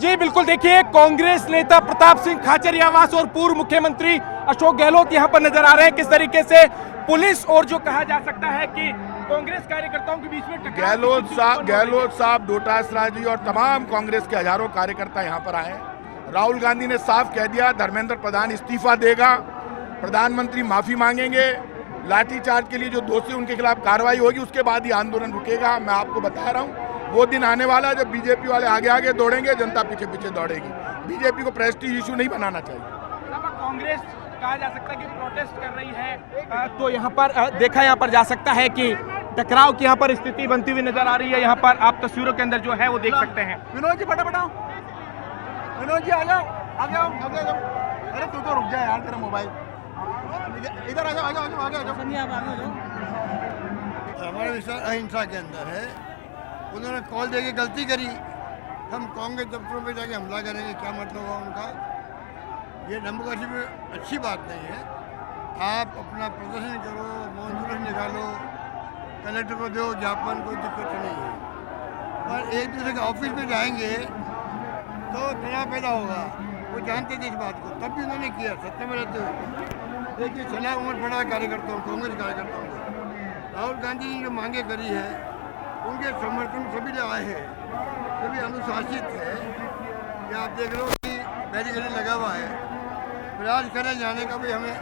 जी बिल्कुल, देखिए कांग्रेस नेता प्रताप सिंह खाचरियावास और पूर्व मुख्यमंत्री अशोक गहलोत यहां पर नजर आ रहे हैं। किस तरीके से पुलिस और जो कहा जा सकता है कि कांग्रेस कार्यकर्ताओं के बीच में गहलोत साहब, डोटासरा जी और तमाम कांग्रेस के हजारों कार्यकर्ता यहां पर आए। राहुल गांधी ने साफ कह दिया धर्मेंद्र प्रधान इस्तीफा देगा, प्रधानमंत्री माफी मांगेंगे, लाठीचार्ज के लिए जो दोषी उनके खिलाफ कार्रवाई होगी, उसके बाद ही आंदोलन रुकेगा। मैं आपको बता रहा हूँ वो दिन आने वाला है जब बीजेपी वाले आगे आगे दौड़ेंगे, जनता पीछे पीछे दौड़ेगी। बीजेपी को प्रेस्टीज इशू नहीं बनाना चाहिए। कांग्रेस कहा जा सकता है कि प्रोटेस्ट कर रही है, तो यहाँ पर देखा यहाँ पर जा सकता है कि टकराव की यहाँ पर स्थिति बनती हुई नजर आ रही है। यहाँ पर आप तस्वीरों के अंदर जो है वो देख सकते हैं। विनोद जी फटाफट आओ, विनोद जी आ जाओ, आगे आओ, आगे आओ। अरे तू तो रुक जा यार, तेरा मोबाइल इधर आ जाओ, आगे आ जाओ, आगे आ जाओ। हमारा विश्वास अहिंसा के अंदर है। उन्होंने कॉल देके गलती करी, हम कांग्रेस दफ्तरों पे जाके हमला करेंगे, क्या मतलब हुआ उनका? ये डेमोक्रेसी में अच्छी बात नहीं है। आप अपना प्रदर्शन करो, मौन जुलूस निकालो, कलेक्टर को दो ज्ञापन, कोई दिक्कत नहीं है। पर एक दूसरे के ऑफिस में जाएंगे तो तनाव पैदा होगा। वो जानते थे इस बात को, तब भी उन्होंने किया सत्ता में रहते हुए। देखिए सलाह उम्र पड़ा कार्यकर्ताओं, कांग्रेस कार्यकर्ताओं को। राहुल गांधी ने जो मांगे करी है उनके समर्थन सभी लोग आए हैं, सभी अनुशासित है। कि आप देख लो कि बैरिकेड लगा हुआ है, प्रयास करें जाने का भी हमें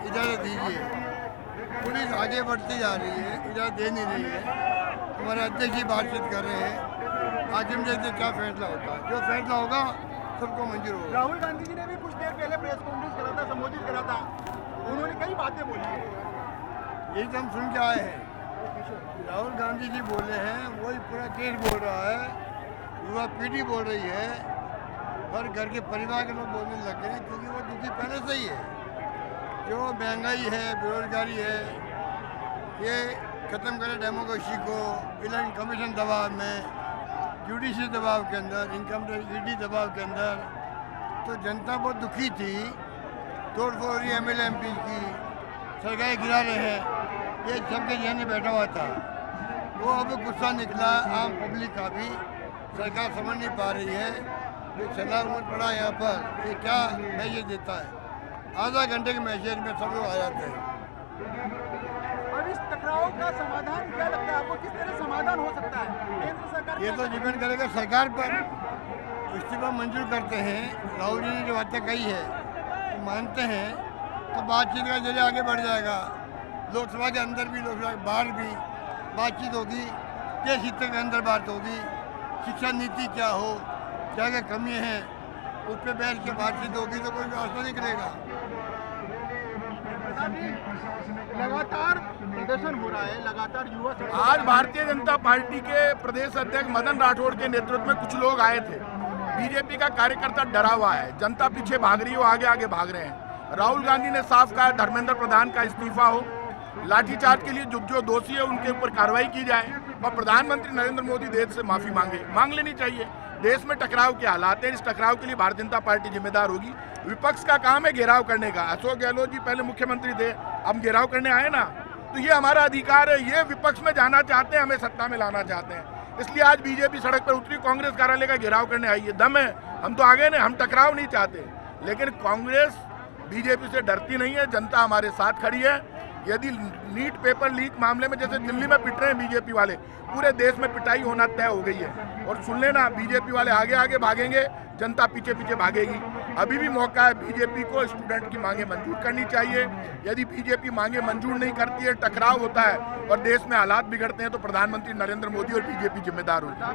इजाज़त दीजिए। पुलिस आगे बढ़ती जा रही है, इजाज़त दे नहीं रही है। हमारे अध्यक्ष जी बातचीत कर रहे हैं, आगे हम देखते क्या फैसला होता है। जो फैसला होगा सबको मंजूर होगा। राहुल गांधी जी ने भी कुछ देर पहले प्रेस कॉन्फ्रेंस करा था, संबोधित करा था, उन्होंने कई बातें बोली है। यही तो हम सुन के आए हैं। राहुल गांधी जी बोले हैं, वही पूरा देश बोल रहा है, युवा पीढ़ी बोल रही है, हर घर के परिवार के लोग बोलने लगे हैं, क्योंकि वो दुखी पहले से ही है। जो महंगाई है, बेरोजगारी है, ये ख़त्म करें डेमोक्रेसी को। इलेक्शन कमीशन दबाव में, जुडिशरी दबाव के अंदर, इनकम टैक्स ईडी दबाव के अंदर, तो जनता बहुत दुखी थी। तोड़ फोड़ रही MLA MP की, सरकारें गिरा रहे हैं, ये सबके जहन में बैठा हुआ था। वो अब गुस्सा निकला आम पब्लिक का भी, सरकार समझ नहीं पा रही है। जो सलाह उम्र पड़ा यहाँ पर, ये क्या मैसेज देता है? आधा घंटे के मैसेज में सब लोग आ जाते हैं। टकराव का समाधान क्या लगता है आपको, किस तरह समाधान हो सकता है? केंद्र सरकार ये तो डिपेंड करेगा सरकार पर। इस्तीफा मंजूर करते हैं, राहुल जी ने जो बातें कही है तो मानते हैं, तो बातचीत का जरिए आगे बढ़ जाएगा। लोकसभा के अंदर भी, लोकसभा के बाहर भी बातचीत होगी, देश हित के अंदर बात होगी, शिक्षा नीति क्या हो, क्या क्या कमी है, उस पर बैठ के बातचीत होगी तो कोई रास्ता निकलेगा। लगातार प्रदर्शन हो रहा है, लगातार युवा आज भारतीय जनता पार्टी के प्रदेश अध्यक्ष मदन राठौड़ के नेतृत्व में कुछ लोग आए थे। बीजेपी का कार्यकर्ता डरा हुआ है, जनता पीछे भाग रही है, वो आगे आगे भाग रहे हैं। राहुल गांधी ने साफ कहा धर्मेंद्र प्रधान का इस्तीफा हो, लाठीचार्ज के लिए जो दोषी है उनके ऊपर कार्रवाई की जाए और प्रधानमंत्री नरेंद्र मोदी देश से माफी मांग लेनी चाहिए। देश में टकराव के हालात हैं, इस टकराव के लिए भारतीय जनता पार्टी जिम्मेदार होगी। विपक्ष का काम है घेराव करने का। अशोक गहलोत जी पहले मुख्यमंत्री थे, अब घेराव करने आए ना, तो ये हमारा अधिकार है। ये विपक्ष में जाना चाहते हैं, हमें सत्ता में लाना चाहते हैं, इसलिए आज बीजेपी सड़क पर उतरी, कांग्रेस कार्यालय का घेराव करने आई है। दम है, हम तो आगे नहीं, हम टकराव नहीं चाहते, लेकिन कांग्रेस बीजेपी से डरती नहीं है। जनता हमारे साथ खड़ी है। यदि नीट पेपर लीक मामले में जैसे दिल्ली में पिट रहे हैं बीजेपी वाले, पूरे देश में पिटाई होना तय हो गई है। और सुन लेना, बीजेपी वाले आगे आगे भागेंगे, जनता पीछे पीछे भागेगी। अभी भी मौका है, बीजेपी को स्टूडेंट की मांगे मंजूर करनी चाहिए। यदि बीजेपी मांगे मंजूर नहीं करती है, टकराव होता है और देश में हालात बिगड़ते हैं, तो प्रधानमंत्री नरेंद्र मोदी और बीजेपी जिम्मेदार होती है।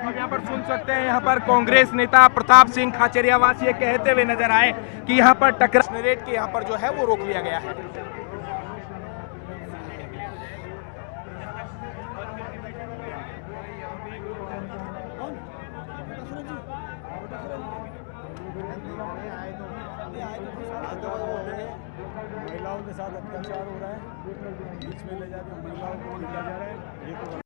हम यहाँ पर सुन सकते हैं, यहाँ पर कांग्रेस नेता प्रताप सिंह खाचरियावास ये कहते हुए नजर आए कि यहाँ पर टकराव रेट के यहाँ पर जो है वो रोक लिया गया है। महिलाओं के साथ अत्याचार हो रहा है, बीच में ले जाकर महिलाओं को लिया जा रहा है, ये तो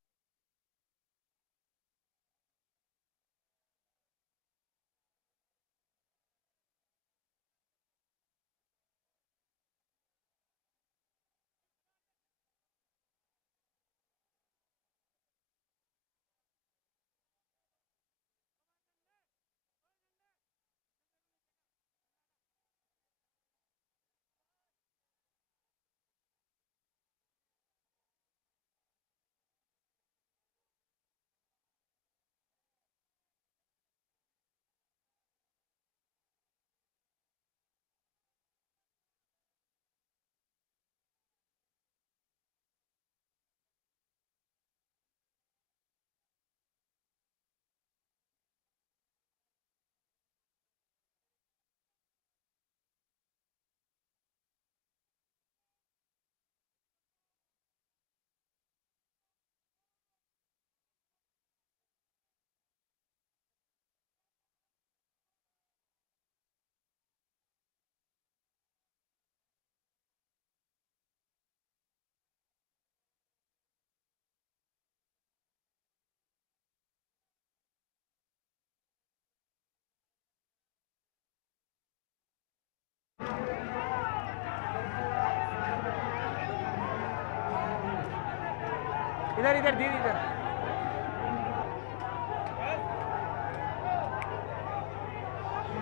इधर इधर दीदी इधर।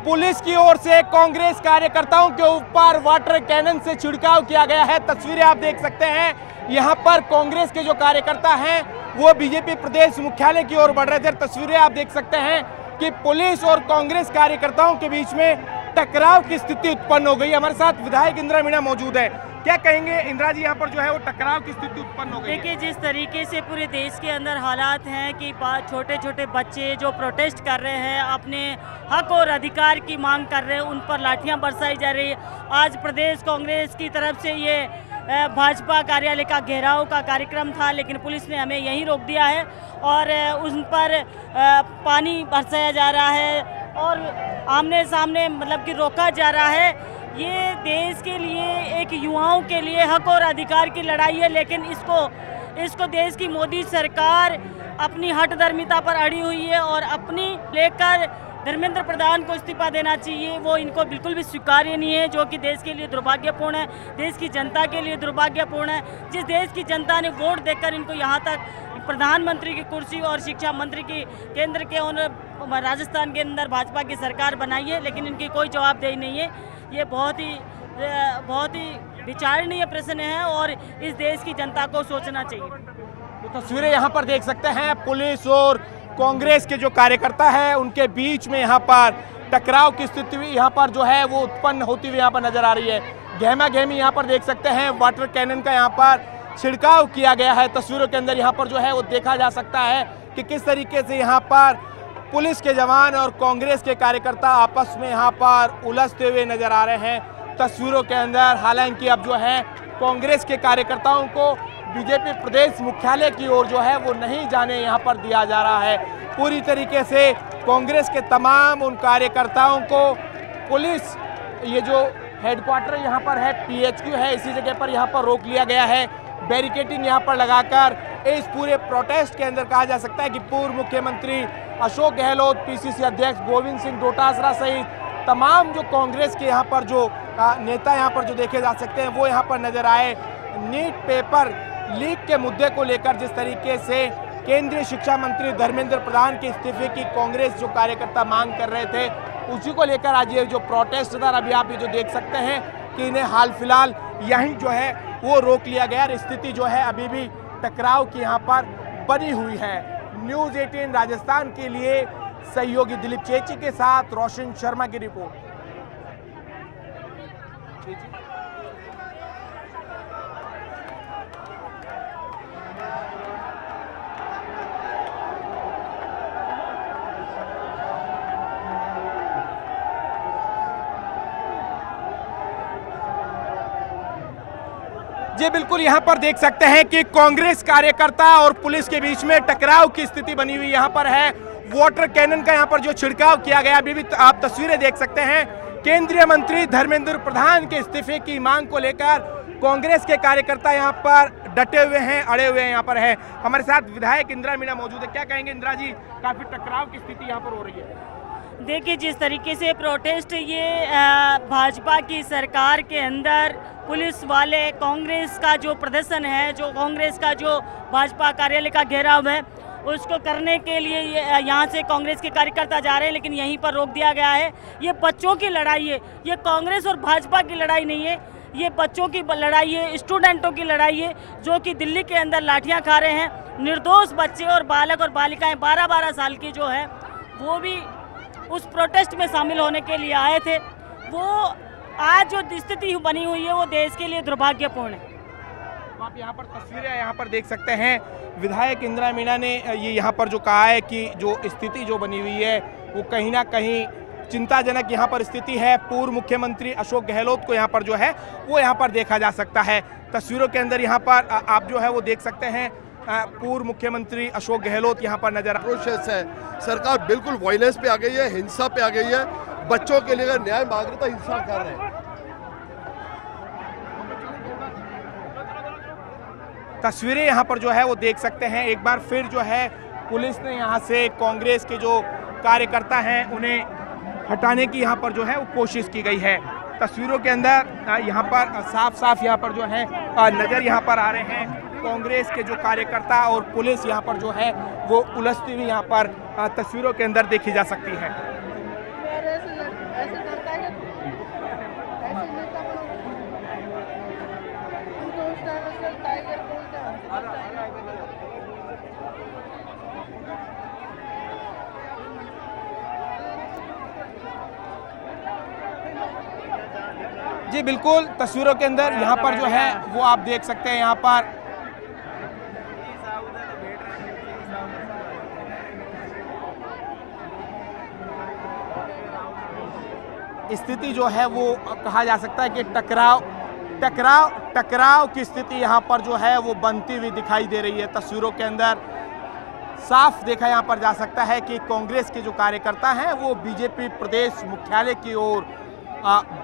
पुलिस की ओर से कांग्रेस कार्यकर्ताओं के ऊपर वाटर कैनन से छिड़काव किया गया है। तस्वीरें आप देख सकते हैं, यहाँ पर कांग्रेस के जो कार्यकर्ता हैं वो बीजेपी प्रदेश मुख्यालय की ओर बढ़ रहे थे। तस्वीरें आप देख सकते हैं कि पुलिस और कांग्रेस कार्यकर्ताओं के बीच में टकराव की स्थिति उत्पन्न हो गई। हमारे साथ विधायक इंदिरा मीणा मौजूद है। क्या कहेंगे इंदिरा जी, यहाँ पर जो है वो टकराव की स्थिति उत्पन्न हो गई है? देखिए, जिस तरीके से पूरे देश के अंदर हालात हैं कि छोटे छोटे बच्चे जो प्रोटेस्ट कर रहे हैं, अपने हक और अधिकार की मांग कर रहे हैं, उन पर लाठियां बरसाई जा रही है। आज प्रदेश कांग्रेस की तरफ से ये भाजपा कार्यालय का घेराव का कार्यक्रम था, लेकिन पुलिस ने हमें यहीं रोक दिया है और उन पर पानी बरसाया जा रहा है और आमने सामने मतलब कि रोका जा रहा है। ये देश के लिए, एक युवाओं के लिए हक और अधिकार की लड़ाई है, लेकिन इसको देश की मोदी सरकार अपनी हठधर्मिता पर अड़ी हुई है और अपनी लेकर धर्मेंद्र प्रधान को इस्तीफा देना चाहिए। वो इनको बिल्कुल भी स्वीकार्य नहीं है, जो कि देश के लिए दुर्भाग्यपूर्ण है, देश की जनता के लिए दुर्भाग्यपूर्ण है। जिस देश की जनता ने वोट देकर इनको यहाँ तक प्रधानमंत्री की कुर्सी और शिक्षा मंत्री की केंद्र के और राजस्थान के अंदर भाजपा की सरकार बनाई है, लेकिन इनकी कोई जवाबदेही नहीं है। ये बहुत ही विचारणीय प्रश्न है और इस देश की जनता को सोचना चाहिए। तो तस्वीरें यहाँ पर देख सकते हैं, पुलिस और कांग्रेस के जो कार्यकर्ता हैं उनके बीच में यहाँ पर टकराव की स्थिति यहाँ पर जो है वो उत्पन्न होती हुई यहाँ पर नजर आ रही है। गहमा गहमी यहाँ पर देख सकते हैं, वाटर कैनन का यहाँ पर छिड़काव किया गया है। तस्वीरों के अंदर यहाँ पर जो है वो देखा जा सकता है कि किस तरीके से यहाँ पर पुलिस के जवान और कांग्रेस के कार्यकर्ता आपस में यहाँ पर उलझते हुए नजर आ रहे हैं तस्वीरों के अंदर। हालांकि अब जो है कांग्रेस के कार्यकर्ताओं को बीजेपी प्रदेश मुख्यालय की ओर जो है वो नहीं जाने यहाँ पर दिया जा रहा है। पूरी तरीके से कांग्रेस के तमाम उन कार्यकर्ताओं को पुलिस, ये जो हेडक्वार्टर यहाँ पर है, PHQ है, इसी जगह पर यहाँ पर रोक लिया गया है। बैरिकेडिंग यहाँ पर लगाकर इस पूरे प्रोटेस्ट के अंदर कहा जा सकता है कि पूर्व मुख्यमंत्री अशोक गहलोत, PCC अध्यक्ष गोविंद सिंह डोटासरा सहित तमाम जो कांग्रेस के यहाँ पर जो नेता यहाँ पर जो देखे जा सकते हैं वो यहाँ पर नजर आए। नीट पेपर लीक के मुद्दे को लेकर जिस तरीके से केंद्रीय शिक्षा मंत्री धर्मेंद्र प्रधान के इस्तीफे की कांग्रेस जो कार्यकर्ता मांग कर रहे थे, उसी को लेकर आज ये जो प्रोटेस्ट था, अभी आप ये जो देख सकते हैं कि इन्हें हाल फिलहाल यहीं जो है वो रोक लिया गया। स्थिति जो है अभी भी टकराव की यहाँ पर बनी हुई है। न्यूज़ 18 राजस्थान के लिए सहयोगी दिलीप चेची के साथ रोशन शर्मा की रिपोर्ट। जी बिल्कुल, यहाँ पर देख सकते हैं कि कांग्रेस कार्यकर्ता और पुलिस के बीच में टकराव की स्थिति बनी हुई यहाँ पर है। वाटर कैनन का यहाँ पर जो छिड़काव किया गया, अभी भी आप तस्वीरें देख सकते हैं। केंद्रीय मंत्री धर्मेंद्र प्रधान के इस्तीफे की मांग को लेकर कांग्रेस के कार्यकर्ता यहाँ पर डटे हुए हैं, अड़े हुए हैं यहाँ पर है। हमारे साथ विधायक इंदिरा मीणा मौजूद है। क्या कहेंगे इंदिरा जी, काफी टकराव की स्थिति यहाँ पर हो रही है? देखिए, जिस तरीके से प्रोटेस्ट ये भाजपा की सरकार के अंदर पुलिस वाले, कांग्रेस का जो प्रदर्शन है, जो कांग्रेस का जो भाजपा कार्यालय का घेराव है, उसको करने के लिए यहाँ से कांग्रेस के कार्यकर्ता जा रहे हैं, लेकिन यहीं पर रोक दिया गया है। ये बच्चों की लड़ाई है, ये कांग्रेस और भाजपा की लड़ाई नहीं है, ये बच्चों की लड़ाई है, स्टूडेंटों की लड़ाई है, जो कि दिल्ली के अंदर लाठियाँ खा रहे हैं। निर्दोष बच्चे और बालक और बालिकाएँ 12-12 साल की जो है वो भी उस प्रोटेस्ट में शामिल होने के लिए आए थे। वो आज जो स्थिति बनी हुई है वो देश के लिए दुर्भाग्यपूर्ण है। आप यहाँ पर तस्वीरें यहाँ पर देख सकते हैं। विधायक इंदिरा मीणा ने ये यहाँ पर जो कहा है कि जो स्थिति जो बनी हुई है वो कहीं ना कहीं चिंताजनक यहाँ पर स्थिति है। पूर्व मुख्यमंत्री अशोक गहलोत को यहाँ पर जो है वो यहाँ पर देखा जा सकता है। तस्वीरों के अंदर यहाँ पर आप जो है वो देख सकते हैं, पूर्व मुख्यमंत्री अशोक गहलोत यहाँ पर नजर प्रोसेस है। सरकार बिल्कुल वायलेंस पे आ गई है, हिंसा पे आ गई है। बच्चों के लिए अगर न्याय मांग रहे तो हिंसा कर रहे हैं। तस्वीरें यहाँ पर जो है वो देख सकते हैं। एक बार फिर जो है पुलिस ने यहाँ से कांग्रेस के जो कार्यकर्ता हैं उन्हें हटाने की यहाँ पर जो है वो कोशिश की गई है। तस्वीरों के अंदर यहाँ पर साफ साफ यहाँ पर जो है नजर यहाँ पर आ रहे हैं कांग्रेस के जो कार्यकर्ता और पुलिस यहाँ पर जो है वो उलझती हुई यहाँ पर तस्वीरों के अंदर देखी जा सकती है। जी बिल्कुल, तस्वीरों के अंदर यहाँ पर जो है वो आप देख सकते हैं। यहाँ पर स्थिति जो है वो कहा जा सकता है कि टकराव की स्थिति यहाँ पर जो है वो बनती हुई दिखाई दे रही है। तस्वीरों के अंदर साफ देखा यहाँ पर जा सकता है कि कांग्रेस के जो कार्यकर्ता हैं वो बीजेपी प्रदेश मुख्यालय की ओर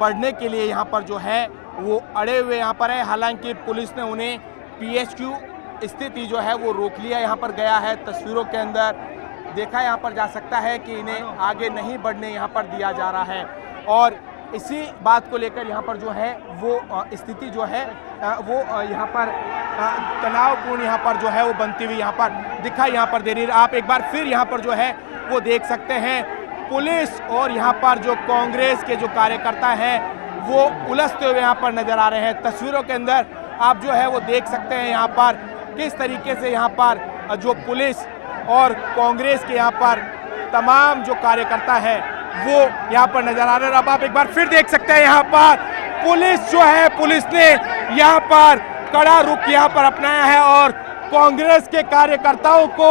बढ़ने के लिए यहाँ पर जो है वो अड़े हुए यहाँ पर है। हालांकि पुलिस ने उन्हें PHQ स्थिति जो है वो रोक लिया यहाँ पर गया है। तस्वीरों के अंदर देखा यहाँ पर जा सकता है कि इन्हें आगे नहीं बढ़ने यहाँ पर दिया जा रहा है और इसी बात को लेकर यहाँ पर जो है वो स्थिति जो है वो यहाँ पर तनावपूर्ण यहाँ पर जो है वो बनती हुई यहाँ पर दिखाई यहाँ पर दे रही है। आप एक बार फिर यहाँ पर जो है वो देख सकते हैं पुलिस और यहाँ पर जो कांग्रेस के जो कार्यकर्ता हैं वो उलझते हुए यहाँ पर नजर आ रहे हैं। तस्वीरों के अंदर आप जो है वो देख सकते हैं यहाँ पर किस तरीके से यहाँ पर जो पुलिस और कांग्रेस के यहाँ पर तमाम जो कार्यकर्ता है वो यहाँ पर नजर आ रहे हैं। अब आप एक बार फिर देख सकते हैं यहाँ पर पुलिस जो है, पुलिस ने यहाँ पर कड़ा रुख यहाँ पर अपनाया है और कांग्रेस के कार्यकर्ताओं को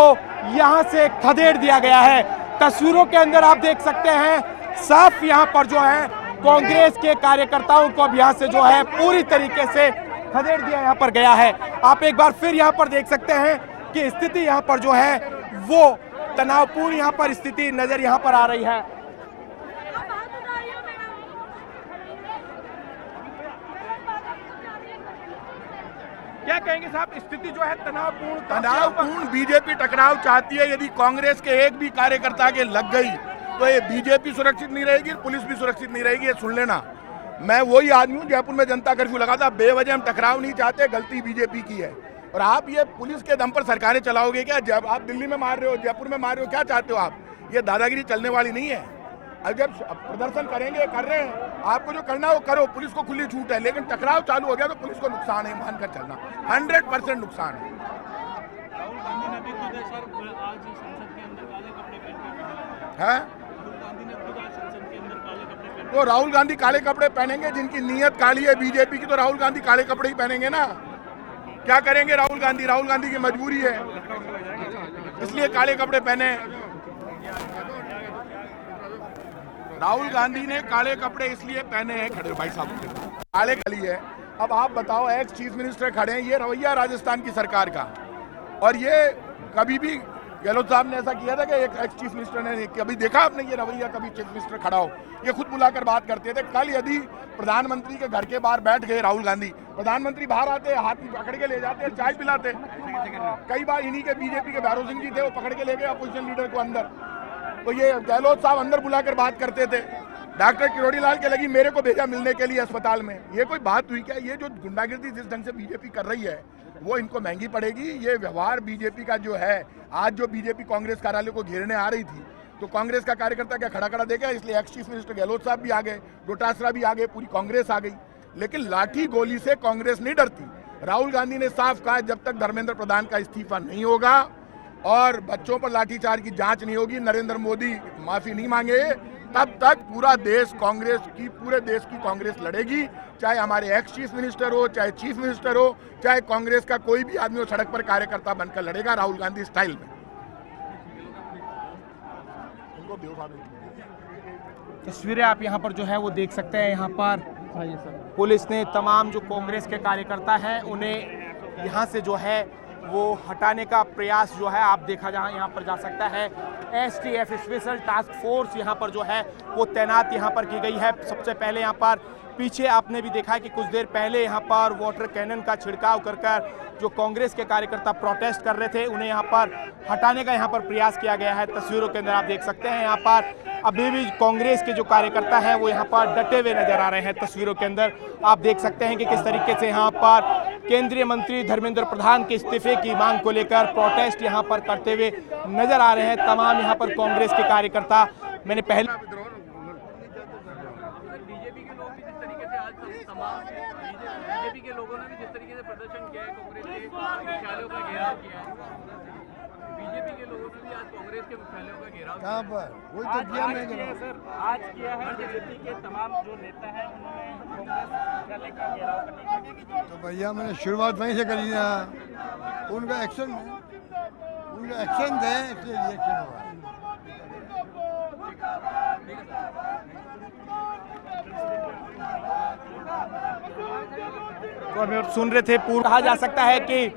यहाँ से खदेड़ दिया गया है। तस्वीरों के अंदर आप देख सकते हैं साफ यहाँ पर जो है कांग्रेस के कार्यकर्ताओं को अब यहाँ से जो है पूरी तरीके से खदेड़ दिया यहाँ पर गया है। आप एक बार फिर यहाँ पर देख सकते हैं कि स्थिति यहाँ पर जो है वो तनावपूर्ण यहाँ पर स्थिति नजर यहाँ पर आ रही है। क्या कहेंगे साहब, स्थिति जो है तनावपूर्ण बीजेपी टकराव चाहती है। यदि कांग्रेस के एक भी कार्यकर्ता के लग गई तो ये बीजेपी सुरक्षित नहीं रहेगी, पुलिस भी सुरक्षित नहीं रहेगी। ये सुन लेना, मैं वही आदमी हूँ जयपुर में जनता कर्फ्यू लगा था। बेवजह हम टकराव नहीं चाहते, गलती बीजेपी की है। और आप ये पुलिस के दम पर सरकारें चलाओगे क्या? जब आप दिल्ली में मार रहे हो, जयपुर में मार रहे हो, क्या चाहते हो आप? ये दादागिरी चलने वाली नहीं है। अब जब प्रदर्शन करेंगे, कर रहे हैं, आपको जो करना है वो करो, पुलिस को खुली छूट है। लेकिन टकराव चालू हो गया तो पुलिस को नुकसान है, मानकर चलना 100% नुकसान है। तो राहुल गांधी काले कपड़े पहनेंगे? जिनकी नीयत काली है बीजेपी की, तो राहुल गांधी काले कपड़े ही पहनेंगे ना। क्या करेंगे राहुल गांधी? राहुल गांधी की मजबूरी है, इसलिए काले कपड़े पहने। राहुल गांधी ने काले कपड़े इसलिए पहने हैं, खड़े भाई साहब, काले कली है। अब आप बताओ, एक्स चीफ मिनिस्टर खड़े हैं, ये रवैया राजस्थान की सरकार का। और ये कभी भी गहलोत साहब ने ऐसा किया था कि एक एक्स चीफ मिनिस्टर ने कभी देखा आपने ये रवैया? कभी चीफ मिनिस्टर खड़ा हो, ये खुद बुलाकर बात करते थे। कल यदि प्रधानमंत्री के घर के बाहर बैठ गए राहुल गांधी, प्रधानमंत्री बाहर आते, हाथ में पकड़ के ले जाते, चाय पिलाते। कई बार इन्हीं के बीजेपी के भैरव सिंह जी थे, वो पकड़ के ले गए अपोजिशन लीडर को अंदर। तो ये गहलोत साहब अंदर बुलाकर बात करते थे। डॉक्टर किरोड़ी लाल के लगी मेरे को भेजा मिलने के लिए अस्पताल में। ये कोई बात हुई क्या? ये जो गुंडागिर्दी जिस ढंग से बीजेपी कर रही है वो इनको महंगी पड़ेगी। ये व्यवहार बीजेपी का जो है, आज जो बीजेपी कांग्रेस कार्यालय को घेरने आ रही थी तो कांग्रेस का कार्यकर्ता क्या खड़ा खड़ा देखा? इसलिए एक्स चीफ मिनिस्टर गहलोत साहब भी आ गए, डोटासरा भी आ गए, पूरी कांग्रेस आ गई। लेकिन लाठी गोली से कांग्रेस नहीं डरती। राहुल गांधी ने साफ कहा, जब तक धर्मेंद्र प्रधान का इस्तीफा नहीं होगा और बच्चों पर लाठीचार्ज की जांच नहीं होगी, नरेंद्र मोदी माफी नहीं मांगे, तब तक पूरा देश कांग्रेस की, पूरे देश की कांग्रेस लड़ेगी। चाहे हमारे एक्स चीफ मिनिस्टर हो, चाहे चीफ मिनिस्टर हो, चाहे कांग्रेस का कोई भी आदमी हो, सड़क पर कार्यकर्ता बनकर लड़ेगा राहुल गांधी स्टाइल में। तस्वीरें आप यहाँ पर जो है वो देख सकते हैं। यहाँ पर पुलिस ने तमाम जो कांग्रेस के कार्यकर्ता हैं उन्हें यहाँ से जो है वो हटाने का प्रयास जो है आप देखा जहाँ यहाँ पर जा सकता है। STF स्पेशल टास्क फोर्स यहाँ पर जो है वो तैनात यहाँ पर की गई है। सबसे पहले यहाँ पर पीछे आपने भी देखा कि कुछ देर पहले यहाँ पर वाटर कैनन का छिड़काव कर कर जो कांग्रेस के कार्यकर्ता प्रोटेस्ट कर रहे थे उन्हें यहाँ पर हटाने का यहाँ पर प्रयास किया गया है। तस्वीरों के अंदर आप देख सकते हैं यहाँ पर अभी भी कांग्रेस के जो कार्यकर्ता हैं वो यहाँ पर डटे हुए नजर आ रहे हैं। तस्वीरों के अंदर आप देख सकते हैं कि किस तरीके से यहाँ पर केंद्रीय मंत्री धर्मेंद्र प्रधान के इस्तीफे की मांग को लेकर प्रोटेस्ट यहाँ पर करते हुए नजर आ रहे हैं तमाम यहाँ पर कांग्रेस के कार्यकर्ता। मैंने पहले बीजेपी के लोगों ने भी जिस तरीके से प्रदर्शन किया है, कांग्रेस के मुख्यालयों का घेराव किया है, बीजेपी के लोगों ने भी आज कांग्रेस के मुख्यालयों का घेराव कहाँ पर? वही तो किया मैंने सर, आज किया है। बीजेपी के तमाम जो नेता हैं उन्होंने कांग्रेस मुख्यालय का घेराव करने की। तो भैया मैंने शुरुआत वहीं से करी ना, उनका एक्शन थे इसलिए रिएक्शन हुआ। तो सुन रहे थे, पूर्व कहा जा सकता है कि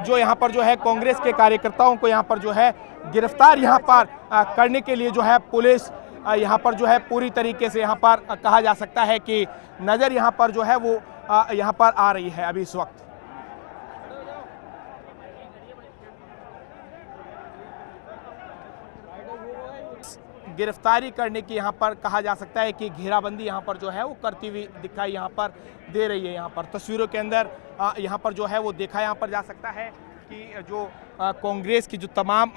जो यहाँ पर जो है कांग्रेस के कार्यकर्ताओं को यहाँ पर जो है गिरफ्तार यहाँ पर करने के लिए जो है पुलिस यहाँ पर जो है पूरी तरीके से यहाँ पर कहा जा सकता है कि नज़र यहाँ पर जो है वो यहाँ पर आ रही है अभी इस वक्त। गिरफ्तारी करने की यहाँ पर कहा जा सकता है कि घेराबंदी यहाँ पर जो है वो करती हुई दिखाई यहाँ पर दे रही है। यहाँ पर तस्वीरों के अंदर यहाँ पर जो है वो देखा यहाँ पर जा सकता है कि जो कांग्रेस की जो तमाम